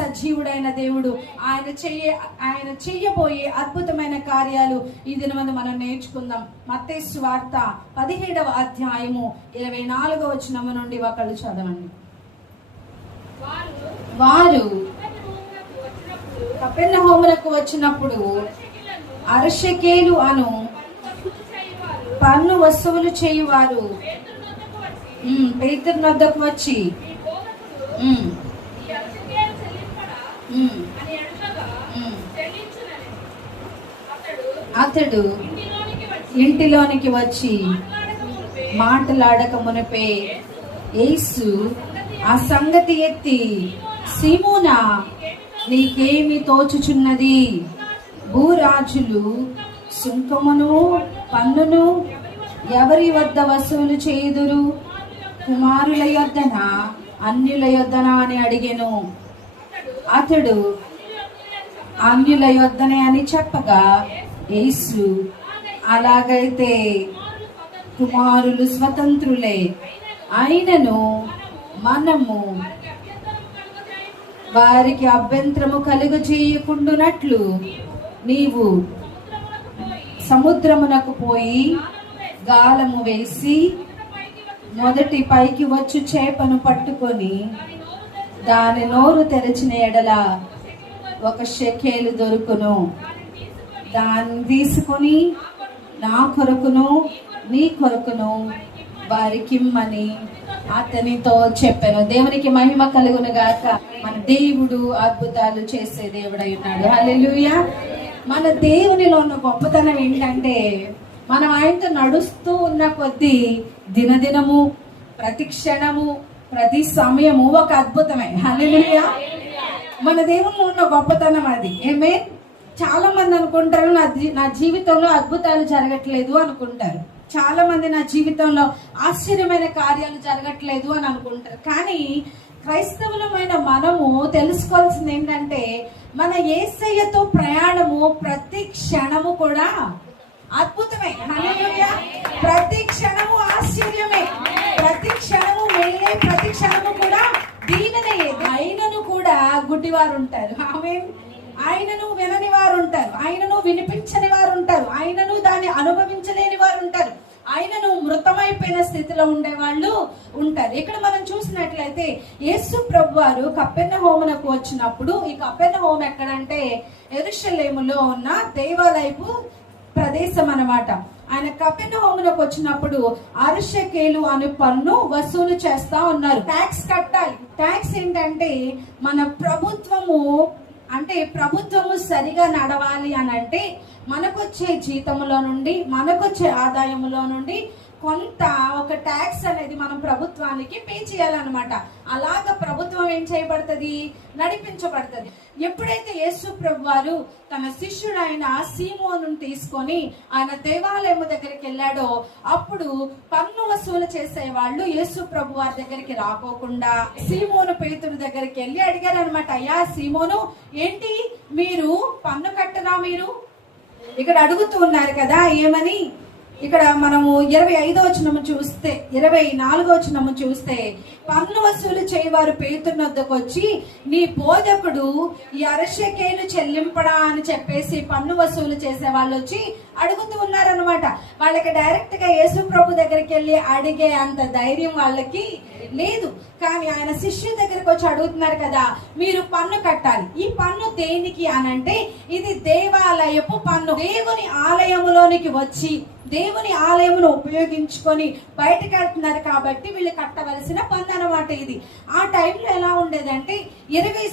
సజీవుడైన దేవుడు. ఆయన చెయ్యబోయే అద్భుతమైన కార్యాలు ఈ దినమందు మనం నేర్చుకుందాం. మత్తయి సువార్త 17వ అధ్యాయము 24వ వచనము నుండి ఒకళ్ళు చదవండి. వారు కపెర్నహూమునకు వచ్చినప్పుడు అరశకేలు అను పన్ను వసూలు చేయువారు పేతురు వద్దకు వచ్చి అతడు ఇంటిలోనికి వచ్చి మాటలాడక మునిపే యేసు ఆ సంగతి ఎత్తి, సీమోనా, నీకేమి తోచుచున్నది? భూరాజులు సుంకమును పన్నును ఎవరి వద్ద వసూలు చేయుదురు? కుమారుల యొద్దనా అన్యుల యొద్దనా అని అడిగెను. అతడు అన్యుల యొద్దనే అని చెప్పగా యేసు, అలాగైతే కుమారులు స్వతంత్రులే, అయినను మనము వారికి అభ్యంతరము కలుగజేయకుండునట్లు నీవు సముద్రమునకు పోయి గాలము వేసి మొదటి పైకి వచ్చు చేపను పట్టుకొని దాని నోరు తెరచిన ఎడల 1 షెకెలు దొరుకును. దాన్ని తీసుకుని నా కొరకును నీ కొరకును వారికిమ్మని అతనితో చెప్పాను. దేవునికి మహిమ కలుగును గాక. మన దేవుడు అద్భుతాలు చేసే దేవుడై ఉన్నాడు. హల్లెలూయా. మన దేవునిలో ఉన్న గొప్పతనం ఏంటంటే, మనం ఆయనతో నడుస్తూ ఉన్న కొద్దీ దినదినము, ప్రతి క్షణము, ప్రతి సమయము ఒక అద్భుతమే. హల్లెలూయా. మన దేవునిలో ఉన్న గొప్పతనం అది. ఏమే చాలా మంది అనుకుంటారు, నా జీవితంలో అద్భుతాలు జరగట్లేదు అనుకుంటారు. చాలా మంది నా జీవితంలో ఆశ్చర్యమైన కార్యాలు జరగట్లేదు అని అనుకుంటారు. కానీ క్రైస్తవులమైన మనము తెలుసుకోవాల్సింది ఏంటంటే, మన యేసయ్యతో ప్రయాణము ప్రతి క్షణము కూడా అద్భుతమే. హల్లెలూయా. ప్రతి క్షణము ఆశ్చర్యమే, ప్రతి క్షణము మేలే, ప్రతి క్షణము కూడా దీవెనయే. ఆయనను కూడా గుడ్డివారు ఉంటారు, ఆమేన్. ఆయనను వినని వారు ఉంటారు, ఆయనను వినిపించని వారు ఉంటారు, ఆయనను దాన్ని అనుభవించలేని వారు ఉంటారు, ఆయనను మృతమైపోయిన స్థితిలో ఉండే వాళ్ళు ఉంటారు. ఇక్కడ మనం చూసినట్లయితే యేసు ప్రభు వారు కపెర్నహూమునకు వచ్చినప్పుడు, ఈ కపెర్నహూము ఎక్కడంటే యెరూషలేములో ఉన్న దేవాలయపు ప్రదేశం అన్నమాట. ఆయన కపెర్నహూమునకు వచ్చినప్పుడు అరశకేలు అనే పన్ను వసూలు చేస్తా ఉన్నారు. ట్యాక్స్ కట్టాలి. ట్యాక్స్ ఏంటంటే, మన ప్రభుత్వము సరిగా నడవాలి అని అంటే మనకొచ్చే జీతంలో నుండి, మనకొచ్చే ఆదాయంలో నుండి కొంత ఒక ట్యాక్స్ అనేది మనం ప్రభుత్వానికి పే చేయాలన్నమాట. అలాగ ప్రభుత్వం ఏం చేయబడుతుంది? నడిపించబడుతుంది. ఎప్పుడైతే యేసు ప్రభు వారు తన శిష్యుడైన సీమోను తీసుకొని ఆయన దేవాలయం దగ్గరికి వెళ్ళాడో, అప్పుడు పన్ను వసూలు చేసే వాళ్ళు యేసు ప్రభు వారి దగ్గరికి రాకోకుండా సీమోను పేతురు దగ్గరికి వెళ్ళి అడిగారు అనమాట. అయ్యా సీమోను, ఏంటి మీరు పన్ను కట్టరా? మీరు ఇక్కడ అడుగుతూ ఉన్నారు కదా, ఏమని? ఇక్కడ మనము 25వ వచనము చూస్తే, 24వ వచనము చూస్తే, పన్ను వసూలు చేయవారు పేతురు వద్దకు వచ్చి, నీ బోధకుడు ఈ అరశకేలు చెల్లింపడా అని చెప్పేసి పన్ను వసూలు చేసే వాళ్ళు వచ్చి అడుగుతూ ఉన్నారనమాట. వాళ్ళకి డైరెక్ట్ గా యేసు ప్రభు దగ్గరికి వెళ్ళి అడిగే అంత ధైర్యం వాళ్ళకి లేదు. కానీ ఆయన శిష్యుల దగ్గరికి వచ్చి అడుగుతున్నారు కదా, మీరు పన్ను కట్టాలి. ఈ పన్ను దేనికి అనంటే, ఇది దేవాలయపు పన్ను. దేవుని ఆలయములోనికి వచ్చి దేవుని ఆలయమును ఉపయోగించుకొని బయటకు వెళ్తున్నారు కాబట్టి వీళ్ళు కట్టవలసిన పన్ను అన్నమాట ఇది. ఆ టైంలో ఎలా ఉండేదంటే, 20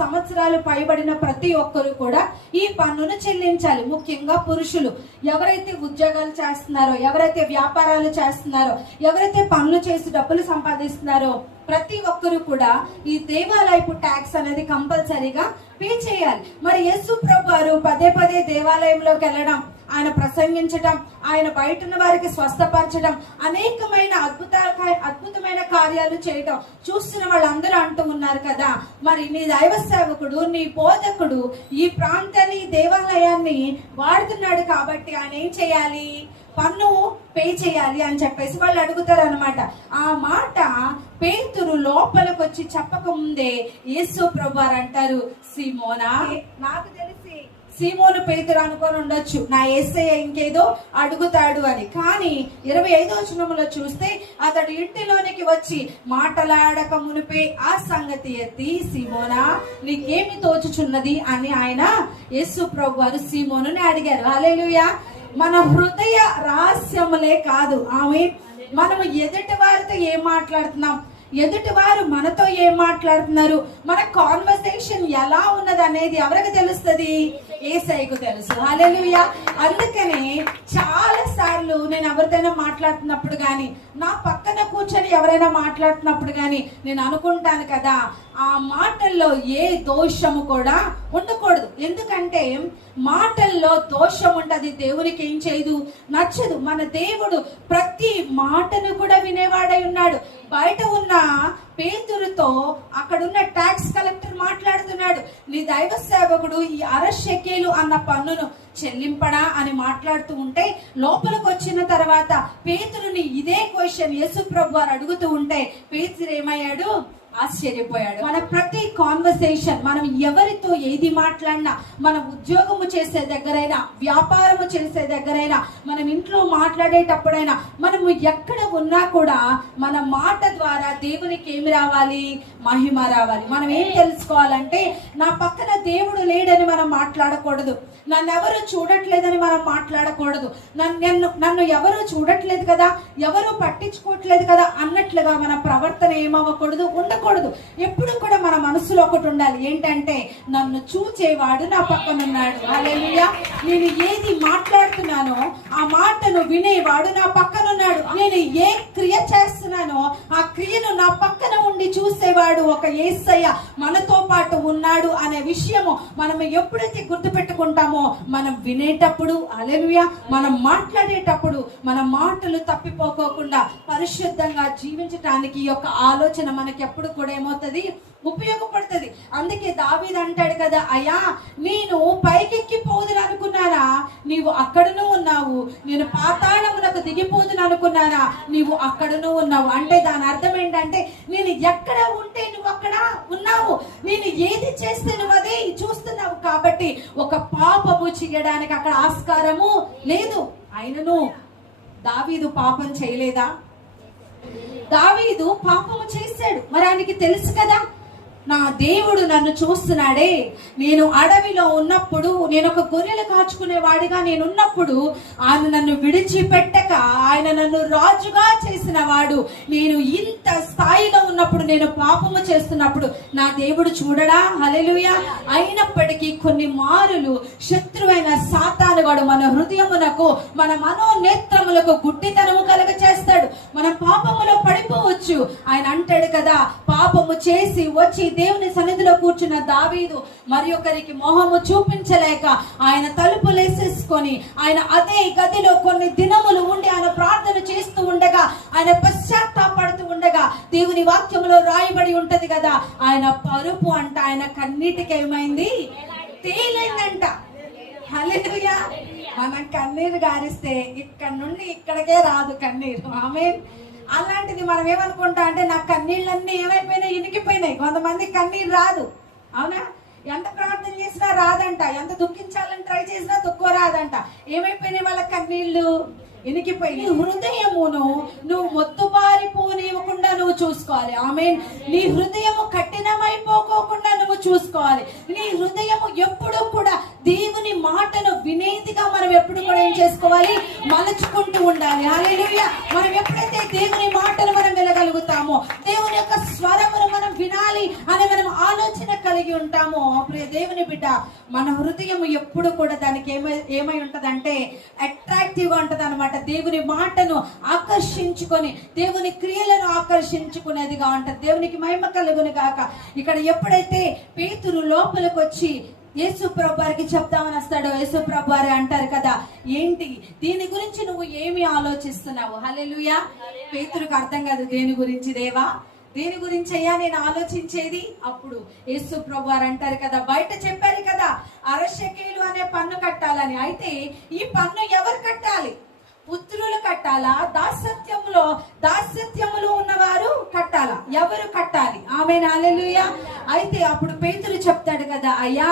సంవత్సరాలు పైబడిన ప్రతి ఒక్కరు కూడా ఈ పన్నును చెల్లించాలి. ముఖ్యంగా పురుషులు, ఎవరైతే ఉద్యోగాలు చేస్తున్నారో, ఎవరైతే వ్యాపారాలు చేస్తున్నారో, ఎవరైతే పనులు చేసి డబ్బులు సంపాదిస్తున్నారో, ప్రతి ఒక్కరు కూడా ఈ దేవాలయపు ట్యాక్స్ అనేది కంపల్సరీగా పే చేయాలి. మరి యేసు ప్రభు వారు పదే పదే దేవాలయంలోకి వెళ్ళడం, ఆయన ప్రసంగించడం, ఆయన బయట ఉన్న వారికి స్వస్థపరచడం, అనేకమైన అద్భుతమైన కార్యాలు చేయడం చూస్తున్న వాళ్ళందరూ అంటూ ఉన్నారు కదా, మరి నీ దైవ సేవకుడు, నీ బోధకుడు ఈ ప్రాంతాన్ని, దేవాలయాన్ని వాడుతున్నాడు కాబట్టి ఆయన ఏం చేయాలి? పన్ను పే చేయాలి అని చెప్పేసి వాళ్ళు అడుగుతారు అనమాట. ఆ మాట పేతురు లోపలికి వచ్చి చెప్పక ముందే యేసు ప్రభువారు అంటారు, సీమోనా, నాకు తెలిసి సీమోను పేతురు అనుకొని ఉండొచ్చు, నా యేసయ్య ఇంకేదో అడుగుతాడు అని. కానీ 25వ వచనంలో చూస్తే అతడు ఇంటిలోనికి వచ్చి మాటలాడక మునిపే ఆ సంగతి ఎత్తి, సీమోనా, నీకేమి తోచుచున్నది అని ఆయన యేసు ప్రభువారు సీమోనుని అడిగారు. హల్లెలూయా. మన హృదయ రహస్యములే కాదు, మనము ఎదుటి వారితో ఏం మాట్లాడుతున్నాం, ఎదుటి వారు మనతో ఏం మాట్లాడుతున్నారు, మన కాన్వర్సేషన్ ఎలా ఉన్నది అనేది ఎవరికి తెలుస్తుంది? యేసయ్యకు తెలుసు. హల్లెలూయా. అందుకనే చాలా సార్లు నేను ఎవరితోనైనా మాట్లాడుతున్నప్పుడు కానీ, నా పక్కన కూర్చొని ఎవరైనా మాట్లాడుతున్నప్పుడు కానీ నేను అనుకుంటాను కదా, ఆ మాటల్లో ఏ దోషము కూడా ఉండకూడదు. ఎందుకంటే మాటల్లో దోషం ఉంటది, దేవునికి ఏం చేయదు, నచ్చదు. మన దేవుడు ప్రతి మాటను కూడా వినేవాడై ఉన్నాడు. బయట ఉన్న పేతురుతో అక్కడున్న ట్యాక్స్ కలెక్టర్ మాట్లాడుతున్నాడు, నీ దైవ సేవకుడు ఈ 60 షెకెలు అన్న పన్నును చెల్లింపడా అని మాట్లాడుతూ ఉంటే, లోపలికి వచ్చిన తర్వాత పేతురుని ఇదే క్వశ్చన్ యేసు ప్రభువారు అడుగుతూ ఉంటే పేతురు ఏమయ్యాడు? ఆశ్చర్యపోయాడు. మన ప్రతి కాన్వర్సేషన్, మనం ఎవరితో ఏది మాట్లాడినా, మన ఉద్యోగము చేసే దగ్గరైనా, వ్యాపారము చేసే దగ్గరైనా, మనం ఇంట్లో మాట్లాడేటప్పుడైనా, మనము ఎక్కడ ఉన్నా కూడా మన మాట ద్వారా దేవునికి ఏమి రావాలి? మహిమ రావాలి. మనం ఏం తెలుసుకోవాలంటే, నా పక్కన దేవుడు లేడని మనం మాట్లాడకూడదు, నన్ను ఎవరు చూడట్లేదని మనం మాట్లాడకూడదు, నన్ను ఎవరు చూడట్లేదు కదా, ఎవరు పట్టించుకోవట్లేదు కదా అన్నట్లుగా మన ప్రవర్తన ఏమవ్వకూడదు, ఉండకూడదు. ఎప్పుడు కూడా మన మనసులో ఒకటి ఉండాలి, ఏంటంటే నన్ను చూచేవాడు నా పక్కన ఉన్నాడు. హల్లెలూయా. నేను ఏది మాట్లాడుతున్నానో ఆ మాటను వినేవాడు నా పక్కన ఉన్నాడు. నేను ఏ క్రియ చేస్తున్నానో ఆ క్రియను నా పక్కన ఉండి చూసేవాడు ఒక యేసయ్య మనతో పాటు ఉన్నాడు అనే విషయము మనం ఎప్పుడైతే గుర్తుపెట్టుకుంటామో, మనం వినేటప్పుడు, హల్లెలూయా, మనం మాట్లాడేటప్పుడు మన మాటలు తప్పిపోకోకుండా పరిశుద్ధంగా జీవించటానికి ఈ యొక్క ఆలోచన మనకి ఎప్పుడు కూడా ఏమవుతుంది? ఉపయోగపడుతుంది. అందుకే దావీదు అంటాడు కదా, అయ్యా నేను పైకెక్కి పోదును అనుకున్నానా, నీవు అక్కడను ఉన్నావు, నేను పాతాళమునకు దిగిపోదును అనుకున్నానా, నీవు అక్కడను ఉన్నావు. అంటే దాని అర్థం ఏంటంటే, నేను ఎక్కడ ఉంటే నువ్వు అక్కడ ఉన్నావు, నేను ఏది చేస్తే నువ్వు అదే చూస్తున్నావు. కాబట్టి ఒక పాపము చేయడానికి అక్కడ ఆస్కారము లేదు. అయినను దావీదు పాపం చేయలేదా? దావీదు పాపము చేశాడు. మరి ఆయనకి తెలుసు కదా, నా దేవుడు నన్ను చూస్తున్నాడే. నేను అడవిలో ఉన్నప్పుడు, నేను ఒక గొర్రెలు కాచుకునే వాడిగా నేను ఉన్నప్పుడు ఆయన నన్ను విడిచిపెట్టక ఆయన నన్ను రాజుగా చేసిన వాడు. నేను ఇంత స్థాయిలో ఉన్నప్పుడు, నేను పాపము చేస్తున్నప్పుడు నా దేవుడు చూడడా? హల్లెలూయా. అయినప్పటికీ కొన్ని మారులు శత్రువైన సాతానుగాడు మన హృదయమునకు, మన మనోనేత్రములకు గుడ్డితనము కలుగ చేస్తాడు. మనం పాపములో పడిపోవచ్చు. ఆయన అంటాడు కదా, పాపము చేసి వచ్చి దేవుని సన్నిధిలో కూర్చున్న దావీదు మరి ఒకరికి మొహము చూపించలేక ఆయన తలుపులేసేసుకొని ఆయన అదే గదిలో కొన్ని దినములు ఉండి ఆయన ప్రార్థన చేస్తూ ఉండగా, ఆయన పశ్చాత్తాపడుతూ ఉండగా, దేవుని వాక్యంలో రాయబడి ఉంటది కదా, ఆయన పరుపు అంట ఆయన కన్నీటికి ఏమైంది? తేలిందంట. హల్లెలూయా. మనం కన్నీరు గారిస్తే ఇక్కడ నుండి ఇక్కడికే రాదు కన్నీరు. ఆమేన్. అలాంటిది మనం ఏమనుకుంటా అంటే, నా కన్నీళ్ళన్నీ ఏమైపోయినాయి? ఇనికిపోయినాయి. కొంతమంది కన్నీరు రాదు. అవునా? ఎంత ప్రార్థన చేసినా రాదంట, ఎంత దుఃఖించాలని ట్రై చేసినా దుఃఖం రాదంట. ఏమైపోయినాయి వాళ్ళ కన్నీళ్లు? ఇనికిపోయి. నీ హృదయమును నువ్వు మొత్తుబారిపోనివ్వకుండా నువ్వు చూసుకోవాలి. ఆమేన్. నీ హృదయము కఠినమైపోకోకుండా నువ్వు చూసుకోవాలి. నీ హృదయము ఎప్పుడు కూడా దేవుని మాటను వినేదిగా మనం ఎప్పుడు కూడా ఏం చేసుకోవాలి? మలుచుకుంటూ ఉండాలి. హల్లెలూయా. మనం ఎప్పుడైతే దేవుని మాటను మనం వినగలుగుతామో, దేవుని యొక్క స్వరమును మనం వినాలి అని మనం ఆలోచన కలిగి ఉంటామో, ప్రియ దేవుని బిడ్డ, మన హృదయం ఎప్పుడు కూడా దానికి ఏమై ఉంటదంటే అట్రాక్టివ్ గా ఉంటది అనమాట. దేవుని మాటను ఆకర్షించుకొని, దేవుని క్రియలను ఆకర్షించుకునేదిగా ఉంటది. దేవునికి మహిమ కలుగును గాక. ఇక్కడ ఎప్పుడైతే పేతురు లోపలికి వచ్చి యేసు ప్రభువారికి చెప్తామని వస్తాడో, యేసు ప్రభువారే అంటారు కదా, ఏంటి దీని గురించి నువ్వు ఏమి ఆలోచిస్తున్నావు? హల్లెలూయా. పేతురుకు అర్థం కాదు, దేని గురించి దేవా, దేని గురించి అయ్యా నేను ఆలోచించేది? అప్పుడు యేసు ప్రభువారు అంటారు కదా, బయట చెప్పారు కదా 60 షెకెలు అనే పన్ను కట్టాలని. అయితే ఈ పన్ను ఎవరు కట్టాలి? పుత్రులు కట్టాలా? దాస్యత్యములో ఉన్నవారు కట్టాలా? ఎవరు కట్టాలి? ఆమేన్, హల్లెలూయా. అయితే అప్పుడు పేతురు చెప్తాడు కదా, అయ్యా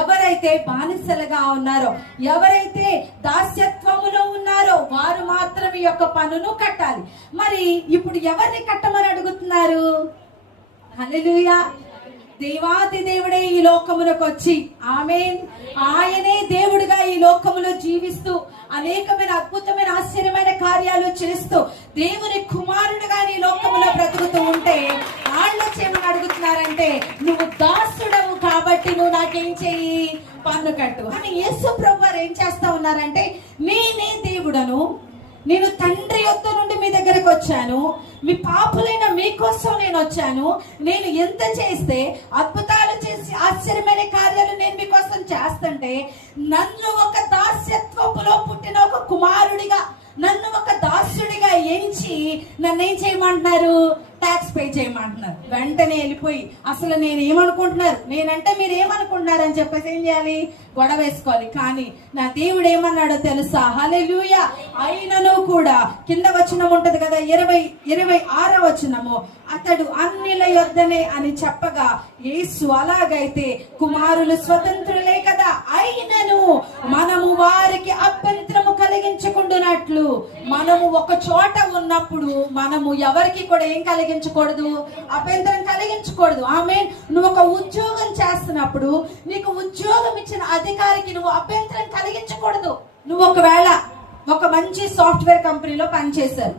ఎవరైతే బానిసలుగా ఉన్నారో, ఎవరైతే దాస్యత్వములో ఉన్నారో వారు మాత్రం ఈ యొక్క పన్నును కట్టాలి. మరి ఇప్పుడు ఎవరిని కట్టమని అడుగుతున్నారు? హల్లెలూయా. దేవాది దేవుడే ఈ లోకములకు వచ్చి, ఆమేన్, ఆయనే దేవుడిగా ఈ లోకములో జీవిస్తూ అనేకమైన అద్భుతమైన ఆశ్చర్యమైన కార్యాలు చేస్తూ దేవుని కుమారుడుగా ఈ లోకములో బ్రతుకుతూ ఉంటే వాళ్ళు ఏమని అడుగుతున్నారంటే, నువ్వు దాసుడవు కాబట్టి నువ్వు నాకేం చెయ్యి? పన్ను కట్టు అని. యేసు ప్రభువారు ఏం చేస్తా ఉన్నారంటే, నేనే దేవుడను, నేను తండ్రి యొద్ద నుండి మీ దగ్గరకు వచ్చాను, మీ పాపులైన మీకోసం నేను వచ్చాను, నేను ఎంత చేస్తే అద్భుతాలు చేసి ఆశ్చర్యమైన కార్యాలు నేను మీకోసం చేస్తుంటే, నన్ను ఒక దాస్యత్వపులో పుట్టిన ఒక కుమారుడిగా, నన్ను ఒక దాసుడిగా ఎంచి నన్ను ఏం చేయమంటున్నారు? ట్యాక్స్ పే చేయమంటున్నారు. వెంటనే వెళ్ళిపోయి అసలు నేను ఏమనుకుంటున్నారు, నేనంటే మీరు ఏమనుకుంటున్నారు అని చెప్పేసి ఏం చేయాలి? గొడవ వేసుకోవాలి. కానీ నా దేవుడు ఏమన్నాడో తెలుసా? హల్లెలూయా. అయినను కూడా కింద వచనం ఉంటది కదా, 26వ వచనము, అతడు అన్నిల యొద్దనే అని చెప్పగా, యేసు అలాగైతే కుమారులు స్వతంత్రులే కదా, అయినను మనము వారికి అభ్యంతరము కలిగించకుండానట్లు, మనము ఒక చోట ఉన్నప్పుడు మనము ఎవరికి కూడా ఏం కలిగించకూడదు? అభ్యంతరం కలిగించకూడదు. ఆమేన్. నువ్వు ఒక ఉద్యోగం చేస్తున్నప్పుడు నీకు ఉద్యోగం ఇచ్చిన అధికారికి నువ్వు అభ్యంతరం కలిగించకూడదు. నువ్వు ఒకవేళ ఒక మంచి సాఫ్ట్వేర్ కంపెనీలో పనిచేశారు,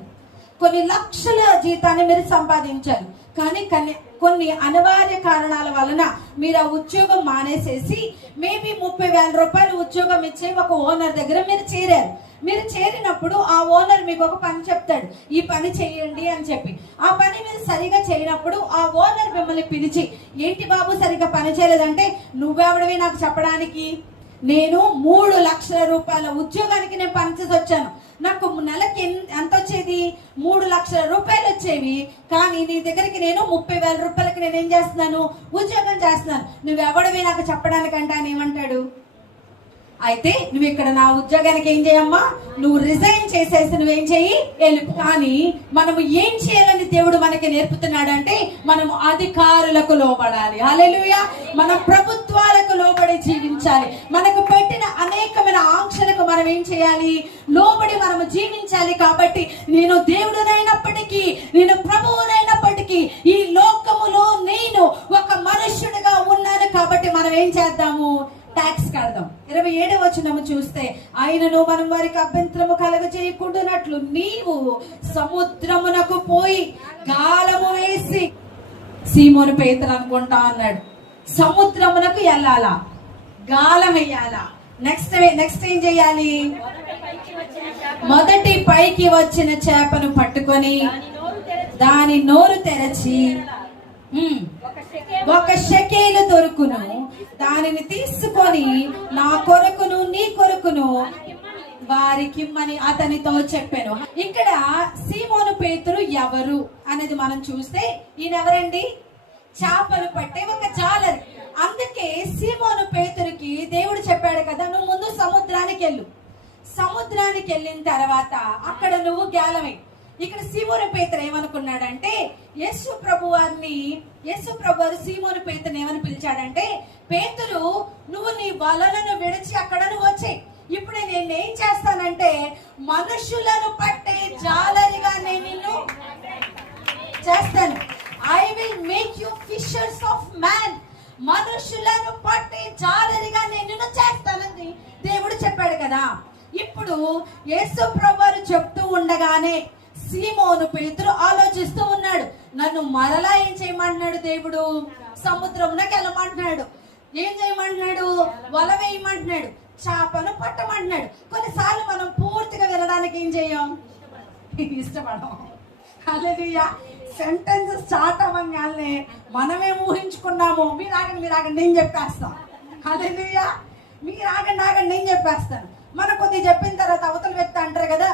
కొన్ని లక్షల జీతాన్ని మీరు సంపాదించారు, కానీ కొన్ని అనివార్య కారణాల వలన మీరు ఆ ఉద్యోగం మానేసేసి మేబీ 30,000 రూపాయలు ఉద్యోగం ఇచ్చే ఒక ఓనర్ దగ్గర మీరు చేరారు. మీరు చేరినప్పుడు ఆ ఓనర్ మీకు ఒక పని చెప్తాడు, ఈ పని చేయండి అని చెప్పి. ఆ పని మీరు సరిగా చేయనప్పుడు ఆ ఓనర్ మిమ్మల్ని పిలిచి, ఏంటి బాబు సరిగా పని చేయలేదంటే, నువ్వెవడివి నాకు చెప్పడానికి? నేను 3 లక్షల రూపాయల ఉద్యోగానికి నేను పనిచేసి వచ్చాను, నాకు నెలకి ఎంత వచ్చేది? 3 లక్షల రూపాయలు వచ్చేవి, కానీ నీ దగ్గరికి నేను 30,000 రూపాయలకి నేను ఏం చేస్తున్నాను? ఉద్యోగం చేస్తున్నాను. నువ్వెవడివి నాకు చెప్పడానికంటే ఆయన ఏమంటాడు? అయితే నువ్వు ఇక్కడ నా ఉద్యోగానికి ఏం చేయమ్మా, నువ్వు రిజైన్ చేసేసి నువ్వేం చెయ్యి? వెళ్ళిపో. కానీ మనము ఏం చేయాలని దేవుడు మనకి నేర్పుతున్నాడంటే, మనము అధికారులకు లోబడాలి. హల్లెలూయా. మన ప్రభుత్వాలకు లోబడి జీవించాలి. మనకు పెట్టిన అనేకమైన ఆంక్షలకు మనం ఏం చేయాలి? లోబడి మనము జీవించాలి. కాబట్టి నేను దేవుడునైనప్పటికీ, నేను ప్రభువునైనప్పటికీ ఈ లోకములో నేను ఒక మనుష్యుడిగా ఉన్నాను. కాబట్టి మనం ఏం చేద్దాము? ట్యాక్స్ కడదాం. 27వ వచనము చూస్తే, ఆయనను మనం వారికి అభ్యంతరము కలగజేయకుండానట్లు నీవు సముద్రమునకు పోయి గాలము వేసి, సీమోను పేతురు అనుకుంటా అన్నాడు, సముద్రమునకు వెళ్ళాలా? గాలం వేయాలా? నెక్స్ట్ ఏం చేయాలి? మొదటి పైకి వచ్చిన చేపను పట్టుకొని దాని నోరు తెరచి, ఒక షెకేలు దొరుకును, దానిని తీసుకొని నా కొరకును నీ కొరకును వారికిమ్మని అతనితో చెప్పాను. ఇక్కడ సీమోను పేతురు ఎవరు అనేది మనం చూస్తే, ఈయన ఎవరండి? చేపలు పట్టే ఒక జాలరి. అందుకే సీమోను పేతురుకి దేవుడు చెప్పాడు కదా, నువ్వు ముందు సముద్రానికి వెళ్ళు, సముద్రానికి వెళ్ళిన తర్వాత అక్కడ నువ్వు గాలమే. ఇక్కడ సీమోను పేతురు ఏమనుకున్నాడంటే, యేసు ప్రభువారు సీమోను పేతురుని ఏమని పిలిచాడంటే, పేతురు నువ్వు నీ వలలను విడిచి అక్కడ నువ్వు వచ్చే, ఇప్పుడు నేను ఏం చేస్తానంటే మనుషులను పట్టే జాలరిగా నేను నిన్ను చేస్తాను. I will make you fishers of man. మనుషులను పట్టే జాలరిగా నేను నిన్ను చేస్తానని దేవుడు చెప్పాడు కదా. ఇప్పుడు యేసు ప్రభువారు చెప్తూ ఉండగానే సీమోను పేతురు ఆలోచిస్తూ ఉన్నాడు, నన్ను మరలా ఏం చేయమంటున్నాడు దేవుడు? సముద్రంలోకి వెళ్ళమంటున్నాడు. ఏం చేయమంటున్నాడు? వల వేయమంటున్నాడు, చేపను పట్టమంటున్నాడు. కొన్నిసార్లు మనం పూర్తిగా వెళ్ళడానికి ఏం చేయం? ఇష్టపడం. హల్లెలూయా. సెంటెన్స్ స్టార్ట్ అవ్వగానే మనమే ఊహించుకున్నాము, మీరు ఆగండి నేను చెప్పేస్తాను. హల్లెలూయా. మీరు ఆగండి నేను చెప్పేస్తాను. మనం కొద్దిగా చెప్పిన తర్వాత అవతల వ్యక్తి అంటారు కదా,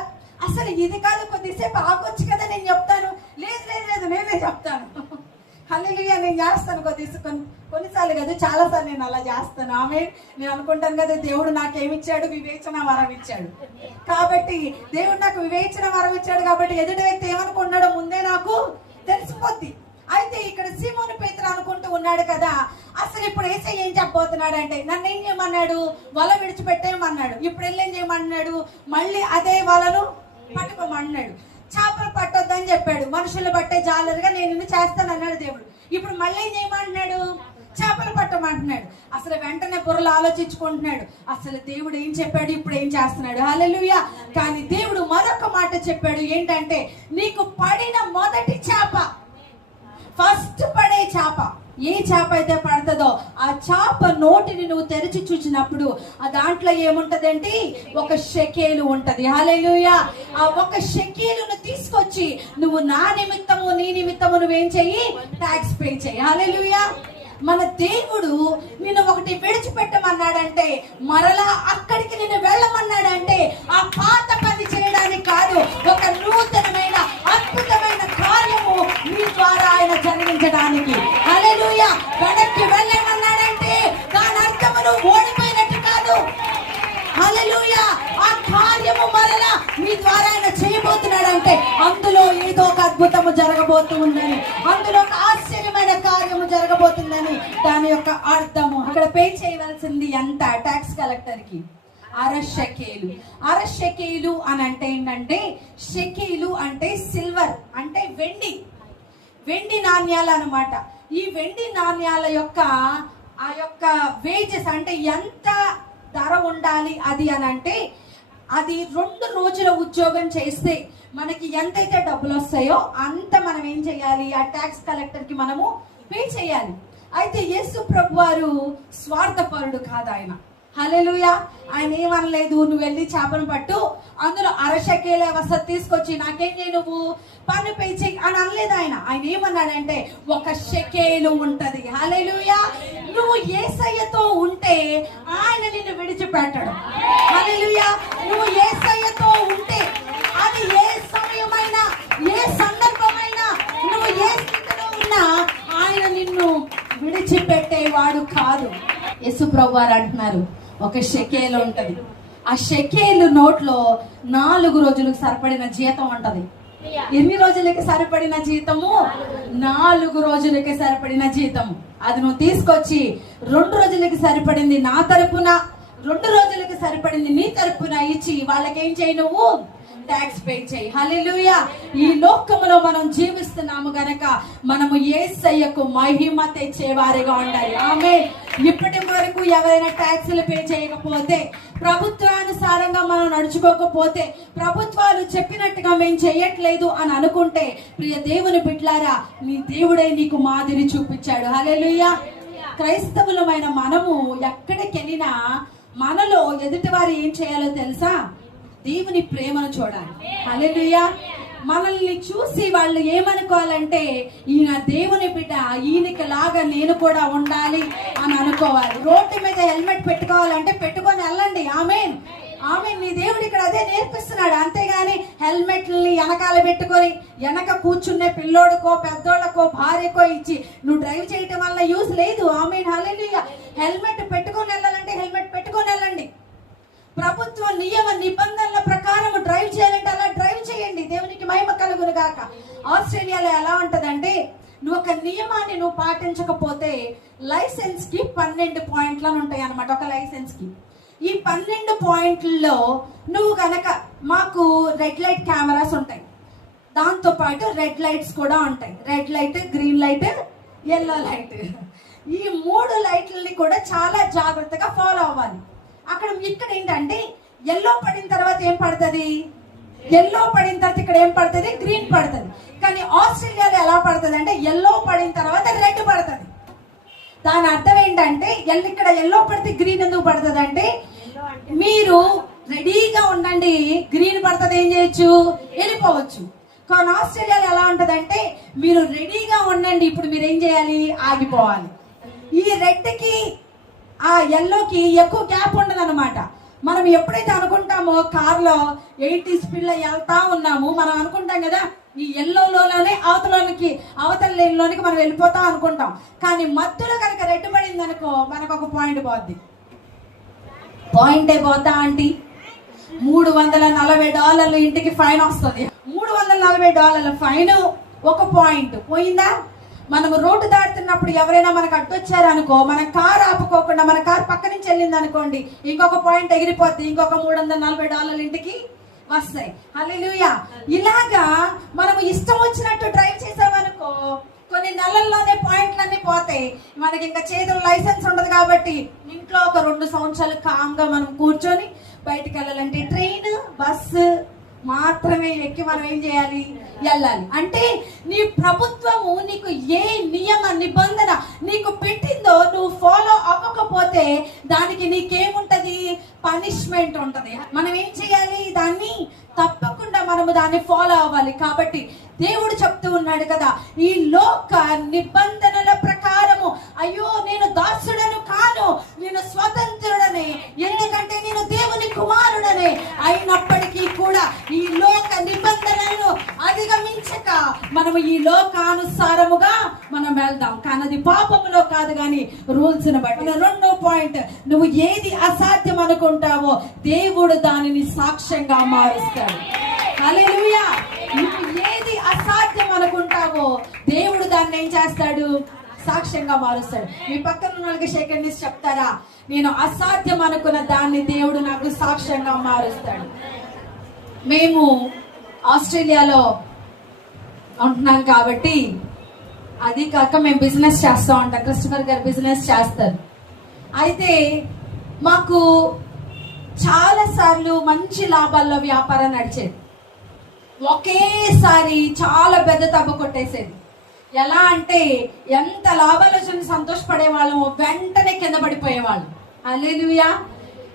అసలు ఇది కాదు, కొద్దిసేపు ఆగొచ్చు కదా, నేను చెప్తాను. లేదు నేనే చెప్తాను. హల్లెలూయా. నేను చేస్తాను కొన్నిసార్లు కదా, చాలాసార్లు నేను అలా చేస్తాను. నేను అనుకుంటాను కదా, దేవుడు నాకేమిచ్చాడు? వివేచన వరం ఇచ్చాడు. కాబట్టి దేవుడు నాకు వివేచన వరం ఇచ్చాడు కాబట్టి ఎదుటి వ్యక్తి ఏమనుకున్నాడో ముందే నాకు తెలిసిపోద్ది. ఉన్నాడు కదా. అసలు ఇప్పుడు యేసయ్య ఏం చెప్పబోతున్నాడు అంటే, నన్ను ఏం చేయమన్నాడు? వల విడిచిపెట్టేయమన్నాడు. ఇప్పుడు ఏం చేయమన్నాడు? మళ్ళీ అదే వలను పట్టుకోమన్నాడు. చేపలు పట్టొద్దని చెప్పాడు. మనుషులు పట్టే జాలరుగా నేను నిన్ను చేస్తాను అన్నాడు దేవుడు. ఇప్పుడు మళ్ళీ ఏం చేయమంటున్నాడు? చేపలు పట్టమంటున్నాడు. అసలు వెంటనే బుర్రలు ఆలోచించుకుంటున్నాడు, అసలు దేవుడు ఏం చెప్పాడు, ఇప్పుడు ఏం చేస్తున్నాడు. హల్లెలూయా. కానీ దేవుడు మరొక మాట చెప్పాడు. ఏంటంటే, నీకు పడిన మొదటి చేప, ఫస్ట్ పడే చేప, ఏ చేప అయితే పడుతుందో ఆ చేప నోటిని నువ్వు తెరిచి చూసినప్పుడు ఆ దాంట్లో ఏముంటదంటే ఒక షెకేలు ఉంటది. హల్లెలూయా. ఆ ఒక షెకేలును తీసుకొచ్చి నువ్వు నా నిమిత్తము నీ నిమిత్తము నువ్వేం చెయ్యి? ట్యాక్స్ పే చెయ్యి. హల్లెలూయా. మన దేవుడు నిన్ను ఒకటి విడిచిపెట్టమన్నాడంటే, మరలా అక్కడికి నిన్ను వెళ్ళమన్నాడంటే ఆ పాత పని చేయడానికి కాదు, ఒక నూతనమైన అద్భుతమైన కార్యము నీ ద్వారా ఆయన జరిగించడానికి. హల్లెలూయా. వెనక్కి వెళ్ళమన్నాడంటే దాని అర్థము నువ్వు ఓడిపోయినట్టు కాదు. హల్లెలూయా. ఆ కార్యము మరలా మీ ద్వారా ఆయన చేయబోతున్నాడంటే అందులో ఏదో ఒక అద్భుతము జరగబోతుందని, అందులో ఒక ఆశ్చర్యమైన కార్యము జరగబోతుందని దాని యొక్క అర్థము. అక్కడ పే చేయవలసింది ఎంత? ట్యాక్స్ కలెక్టర్ కి 1/2 షెకేలు. 1/2 షెకేలు అని అంటే ఏంటంటే, షెకేలు అంటే సిల్వర్, అంటే వెండి నాణ్యాలు అన్నమాట. ఈ వెండి నాణ్యాల యొక్క ఆ యొక్క వేజెస్ అంటే ఎంత ధర ఉండాలి అది అని అంటే, అది 2 రోజుల ఉద్యోగం చేస్తే మనకి ఎంతైతే డబ్బులు వస్తాయో అంత మనం ఏం చేయాలి? ఆ ట్యాక్స్ కలెక్టర్ కి మనము పే చేయాలి. అయితే యేసు ప్రభు వారు స్వార్థపరుడు కాదు ఆయన. హల్లెలూయా. ఆయన ఏమనలేదు, నువ్వు వెళ్ళి చేపను పట్టు, అందులో 1/2 షెకేలు వసతి తీసుకొచ్చి నాకేం చేయి, నువ్వు పన్ను పే చేయి అని అనలేదు ఆయన. ఆయన ఏమన్నాడంటే, 1 షెకేలు ఉంటది. హల్లెలూయా. నువ్వు యేసయ్యతో ఉంటే ఆయన నిన్ను విడిచిపెట్టడు. హల్లెలూయా. నువ్వు యేసయ్యతో ఉంటే అది ఏ సమయమైనా ఏ సందర్భమైనా నువ్వు ఏ స్థితిలో ఉన్నా ఆయన నిన్ను విడిచిపెట్టేవాడు కాదు. యేసు ప్రభు వారు అంటున్నారు, 1 షెకేలు ఉంటది. ఆ షెకేలు నోట్లో 4 రోజులకు సరిపడిన జీతం ఉంటది. ఎన్ని రోజులకి సరిపడిన జీతము? 4 రోజులకి సరిపడిన జీతము. అది నువ్వు తీసుకొచ్చి 2 రోజులకి సరిపడింది నా తరపున, 2 రోజులకి సరిపడింది నీ తరపున ఇచ్చి వాళ్ళకి ఏం చేయి? నువ్వు ట్యాక్స్ పే చేయి. హల్లెలూయా. ఈ లోకములో మనం జీవిస్తున్నాము గనక మనము యేసయ్యకు మహిమ తెచ్చే వారిగా ఉండాలి. ఆమేన్. ఇప్పటి వరకు ఎవరైనా ట్యాక్సులు పే చేయకపోతే, ప్రభుత్వానుసారంగా మనం నడుచుకోకపోతే, ప్రభుత్వాలు చెప్పినట్టుగా మేము చేయట్లేదు అని అనుకుంటే, ప్రియ దేవుని బిడ్డలారా, నీ దేవుడే నీకు మాదిరి చూపించాడు. హల్లెలూయా. క్రైస్తవులమైన మనము ఎక్కడికి వెళ్ళినా మనలో ఎదుటి వారు ఏం చేయాలో తెలుసా? దేవుని ప్రేమను చూడాలి. హల్లెలూయా. మనల్ని చూసి వాళ్ళు ఏమనుకోవాలంటే, ఈయన దేవుని బిడ్డ, ఈయనకి లాగా నేను కూడా ఉండాలి అని అనుకోవాలి. రోడ్డు మీద హెల్మెట్ పెట్టుకోవాలంటే పెట్టుకొని వెళ్ళండి. ఆమేన్. ఆమేన్. నీ దేవుడు ఇక్కడ అదే నేర్పిస్తున్నాడు. అంతేగాని హెల్మెట్ని వెనకాల పెట్టుకొని వెనక కూర్చునే పిల్లోడికో పెద్దోళ్ళకో భార్యకో ఇచ్చి నువ్వు డ్రైవ్ చేయటం వల్ల యూజ్ లేదు. ఆమేన్. హల్లెలూయా. హెల్మెట్ పెట్టుకొని వెళ్ళాలంటే హెల్మెట్ పెట్టుకొని వెళ్ళండి. ప్రభుత్వ నియమ నిబంధనల ప్రకారం డ్రైవ్ చేయాలంటే అలా డ్రైవ్ చేయండి. దేవునికి మహిమ కలుగును గాక. ఆస్ట్రేలియాలో ఎలా ఉంటదంటే, నువ్వు ఒక నియమాన్ని నువ్వు పాటించకపోతే లైసెన్స్ కి 12 పాయింట్లు ఉంటాయి అన్నమాట. ఒక లైసెన్స్ కి ఈ 12 పాయింట్లలో నువ్వు గనక, మాకు రెడ్ లైట్ కెమెరాస్ ఉంటాయి, దాంతో పాటు రెడ్ లైట్స్ కూడా ఉంటాయి. Red light, green light, yellow light. ఈ 3 లైట్లని కూడా చాలా జాగ్రత్తగా ఫాలో అవ్వాలి. ఇక్కడ ఏంటంటే, ఎల్లో పడిన తర్వాత ఏం పడుతుంది? ఎల్లో పడిన తర్వాత ఇక్కడ ఏం పడుతుంది? గ్రీన్ పడుతుంది. కానీ ఆస్ట్రేలియాలో ఎలా పడుతుంది అంటే, ఎల్లో పడిన తర్వాత రెడ్ పడుతుంది. దాని అర్థం ఏంటంటే, ఇక్కడ ఎల్లో పడితే గ్రీన్ ఎందుకు పడుతుంది అంటే, మీరు రెడీగా ఉండండి, గ్రీన్ పడుతుంది ఏం చేయొచ్చు? వెళ్ళిపోవచ్చు. కానీ ఆస్ట్రేలియాలో ఎలా ఉంటదంటే, మీరు రెడీగా ఉండండి, ఇప్పుడు మీరు ఏం చేయాలి? ఆగిపోవాలి. ఈ రెడ్ కి ఆ ఎల్లోకి ఎక్కువ గ్యాప్ ఉండదు అనమాట. మనం ఎప్పుడైతే అనుకుంటామో కార్లో 80 స్పీడ్ లో వెళ్తా ఉన్నాము, మనం అనుకుంటాం కదా ఈ ఎల్లోలోనే అవతల లేన్ లోనికి మనం వెళ్ళిపోతాం అనుకుంటాం. కానీ మధ్యలో కనుక రెడ్ పడింది అనుకో, మనకు ఒక పాయింట్ పోద్ది. పాయింటే పోతా ఆంటీ, $340 ఇంటికి ఫైన్ వస్తుంది. $340 ఫైన్, ఒక పాయింట్ పోయిందా? మనము రోడ్డు దాటుతున్నప్పుడు ఎవరైనా మనకు అడ్డొచ్చారనుకో, మన కార్ ఆపుకోకుండా మన కార్ పక్క నుంచి వెళ్ళింది అనుకోండి, ఇంకొక పాయింట్ ఎగిరిపోద్ది, ఇంకొక $340 ఇంటికి వస్తాయి. హల్లెలూయా. ఇలాగా మనము ఇష్టం వచ్చినట్టు డ్రైవ్ చేసామనుకో, కొన్ని నెలల్లోనే పాయింట్లన్నీ పోతాయి. మనకి ఇంకా చేతులు లైసెన్స్ ఉండదు కాబట్టి ఇంట్లో ఒక 2 సంవత్సరాలు కామ్గా మనం కూర్చొని బయటికి వెళ్ళాలంటే ట్రైన్, బస్సు మాత్రమే ఎక్కి మనం ఏం చేయాలి? వెళ్ళాలి. అంటే నీ ప్రభుత్వము నీకు ఏ నియమ నిబంధన నీకు పెట్టిందో నువ్వు ఫాలో అవ్వకపోతే దానికి నీకేముంటది? పనిష్మెంట్ ఉంటది. మనం ఏం చేయాలి? దాన్ని తప్పకుండా మనము దాన్ని ఫాలో అవ్వాలి. కాబట్టి దేవుడు చెప్తూ ఉన్నాడు కదా, ఈ లోక నిబంధనల ప్రకారము అయ్యో నేను దాసుడను కాను, నేను స్వతంత్రుడనే, ఎందుకంటే నేను దేవుని కుమారుడనే. అయినప్పటికీ కూడా ఈ లోక నిబంధనలను అధిగమించక మనము ఈ లోకానుసారముగా మనం వెళ్దాం. కానీ అది పాపములో కాదు, కానీ రూల్స్ ని బట్టి. 2వ పాయింట్, నువ్వు ఏది అసాధ్యం అనుకుంటావో దేవుడు దానిని సాక్ష్యంగా మారుస్తాడు. హల్లెలూయా. నువ్వు ఏది అసాధ్యం అనుకుంటావో దేవుడు దాన్ని ఏం చేస్తాడు? సాక్ష్యంగా మారుస్తాడు. మీ పక్కన ఉన్న వాళ్ళకి సెకండ్ చెప్తారా, నేను అసాధ్యం అనుకున్న దాన్ని దేవుడు నాకు సాక్ష్యంగా మారుస్తాడు. మేము ఆస్ట్రేలియాలో ఉంటున్నాం కాబట్టి, అది కాక మేము బిజినెస్ చేస్తూ ఉంటాం. క్రిస్టఫర్ గారు బిజినెస్ చేస్తారు. అయితే మాకు చాలా సార్లు మంచి లాభాల్లో వ్యాపారం నడిచేది. ఒకేసారి చాలా పెద్ద దెబ్బ కొట్టేసేది. ఎలా అంటే ఎంత లాభాలు వచ్చి సంతోషపడే వాళ్ళము వెంటనే కింద పడిపోయేవాళ్ళు. హల్లెలూయా.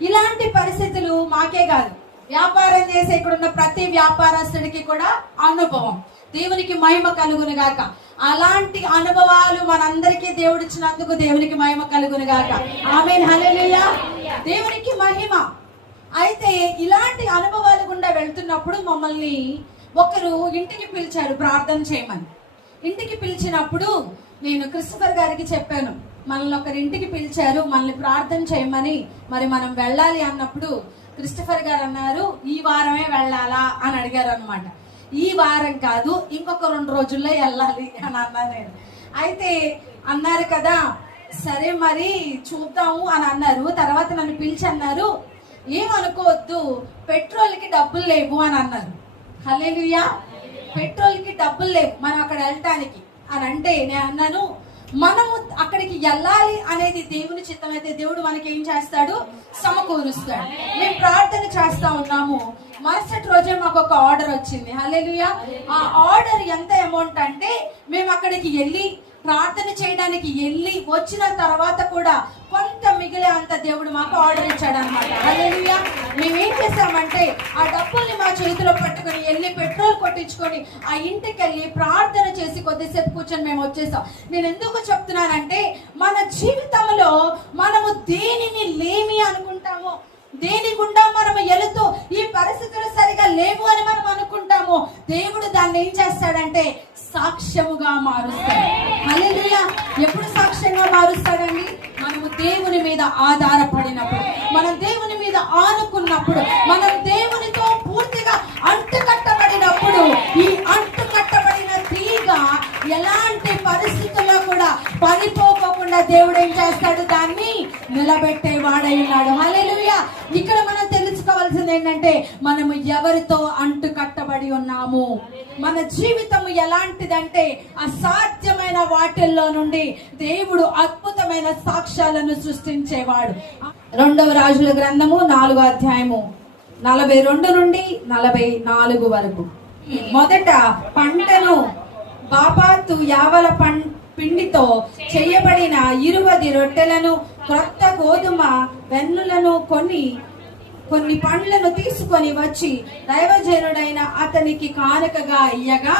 ఇలాంటి పరిస్థితులు మాకే కాదు, వ్యాపారం చేసే ఇక్కడున్న ప్రతి వ్యాపారస్తుడికి కూడా అనుభవం. దేవునికి మహిమ కలుగును గాక. అలాంటి అనుభవాలు మనందరికీ దేవుడు ఇచ్చినందుకు దేవునికి మహిమ కలుగును గాక. ఆమేన్. హల్లెలూయా. దేవునికి మహిమ. అయితే ఇలాంటి అనుభవాలు గుండా వెళ్తున్నప్పుడు మమ్మల్ని ఒకరు ఇంటికి పిలిచారు ప్రార్థన చేయమని. ఇంటికి పిలిచినప్పుడు నేను క్రిస్టఫర్ గారికి చెప్పాను, మనల్ని ఒకరి ఇంటికి పిలిచారు, మనల్ని ప్రార్థన చేయమని, మరి మనం వెళ్ళాలి అన్నప్పుడు క్రిస్టఫర్ గారు అన్నారు, ఈ వారమే వెళ్ళాలా అని అడిగారు అనమాట. ఈ వారం కాదు, ఇంకొక 2 రోజుల్లో వెళ్ళాలి అని అన్నా నేను. అయితే అన్నారు కదా, సరే మరి చూద్దాము అని అన్నారు. తర్వాత నన్ను పిలిచి అన్నారు, ఏమనుకోవద్దు, పెట్రోల్కి డబ్బులు లేవు అని అన్నారు. హల్లెలూయా. పెట్రోల్కి డబ్బులు లేవు మనం అక్కడ వెళ్ళటానికి అని అంటే, నేను అన్నాను, మనము అక్కడికి వెళ్ళాలి అనేది దేవుని చిత్తం అయితే దేవుడు మనకి ఏం చేస్తాడు? సమకూరుస్తాడు. మేము ప్రార్థన చేస్తా ఉన్నాము. మరుసటి రోజే మాకు ఒక ఆర్డర్ వచ్చింది. హల్లెలూయా. ఆ ఆర్డర్ ఎంత అమౌంట్ అంటే, మేము అక్కడికి వెళ్ళి ప్రార్థన చేయడానికి వెళ్ళి వచ్చిన తర్వాత కూడా కొంత మిగిలే అంత దేవుడు మాకు ఆర్డర్ ఇచ్చాడు అనమాట. హల్లెలూయా. మేమేం చేసామంటే ఆ డబ్బుల్ని మా చేతిలో పట్టుకొని వెళ్ళి పెట్రోల్ కొట్టించుకొని ఆ ఇంటికి వెళ్ళి ప్రార్థన చేసి కొద్దిసేపు కూర్చొని మేము వచ్చేసాం. నేను ఎందుకు చెప్తున్నానంటే, మన జీవితంలో మనము దేనిని లేమి అనుకుంటామో, దేని గుండా మనము వెళుతూ ఈ పరిస్థితులు సరిగా లేవు అని మనం అనుకుంటాము, దేవుడు దాన్ని ఏం చేస్తాడంటే సాక్ష్యముగా మారుస్తాడు. హల్లెలూయా. ఎప్పుడు సాక్ష్యంగా మారుస్తాడండి? మనము దేవుని మీద ఆధారపడినప్పుడు, మనం దేవుని మీద ఆనుకున్నప్పుడు, మనం దేవునితో పూర్తిగా అంటుకట్టబడినప్పుడు, ఈ అంటుకట్టబడిన తీగ ఎలాంటి పరిస్థితుల్లో కూడా పడిపోకుండా దేవుడు ఏం చేస్తాడు? దాన్ని నిలబెట్టే వాడై ఉన్నాడు. హల్లెలూయా. ఇక్కడ మనం తెలుసుకోవాల్సింది ఏంటంటే, మనము ఎవరితో అంటు కట్టబడి ఉన్నాము. మన జీవితం ఎలాంటిదంటే, అసాధ్యమైన వాటిల్లో నుండి దేవుడు అద్భుతమైన సాక్ష్యాలను సృష్టించేవాడు. 2వ రాజుల గ్రంథము 4వ అధ్యాయము 42 నుండి 44 వరకు. మొదట పంటను బాపాతు యావల పిండితో చేయబడిన 20 రొట్టెలను, క్రొత్త గోధుమ వెన్నులను, కొన్ని పండ్లను తీసుకొని వచ్చి దైవజనుడైన అతనికి కానుకగా ఇయ్యగా,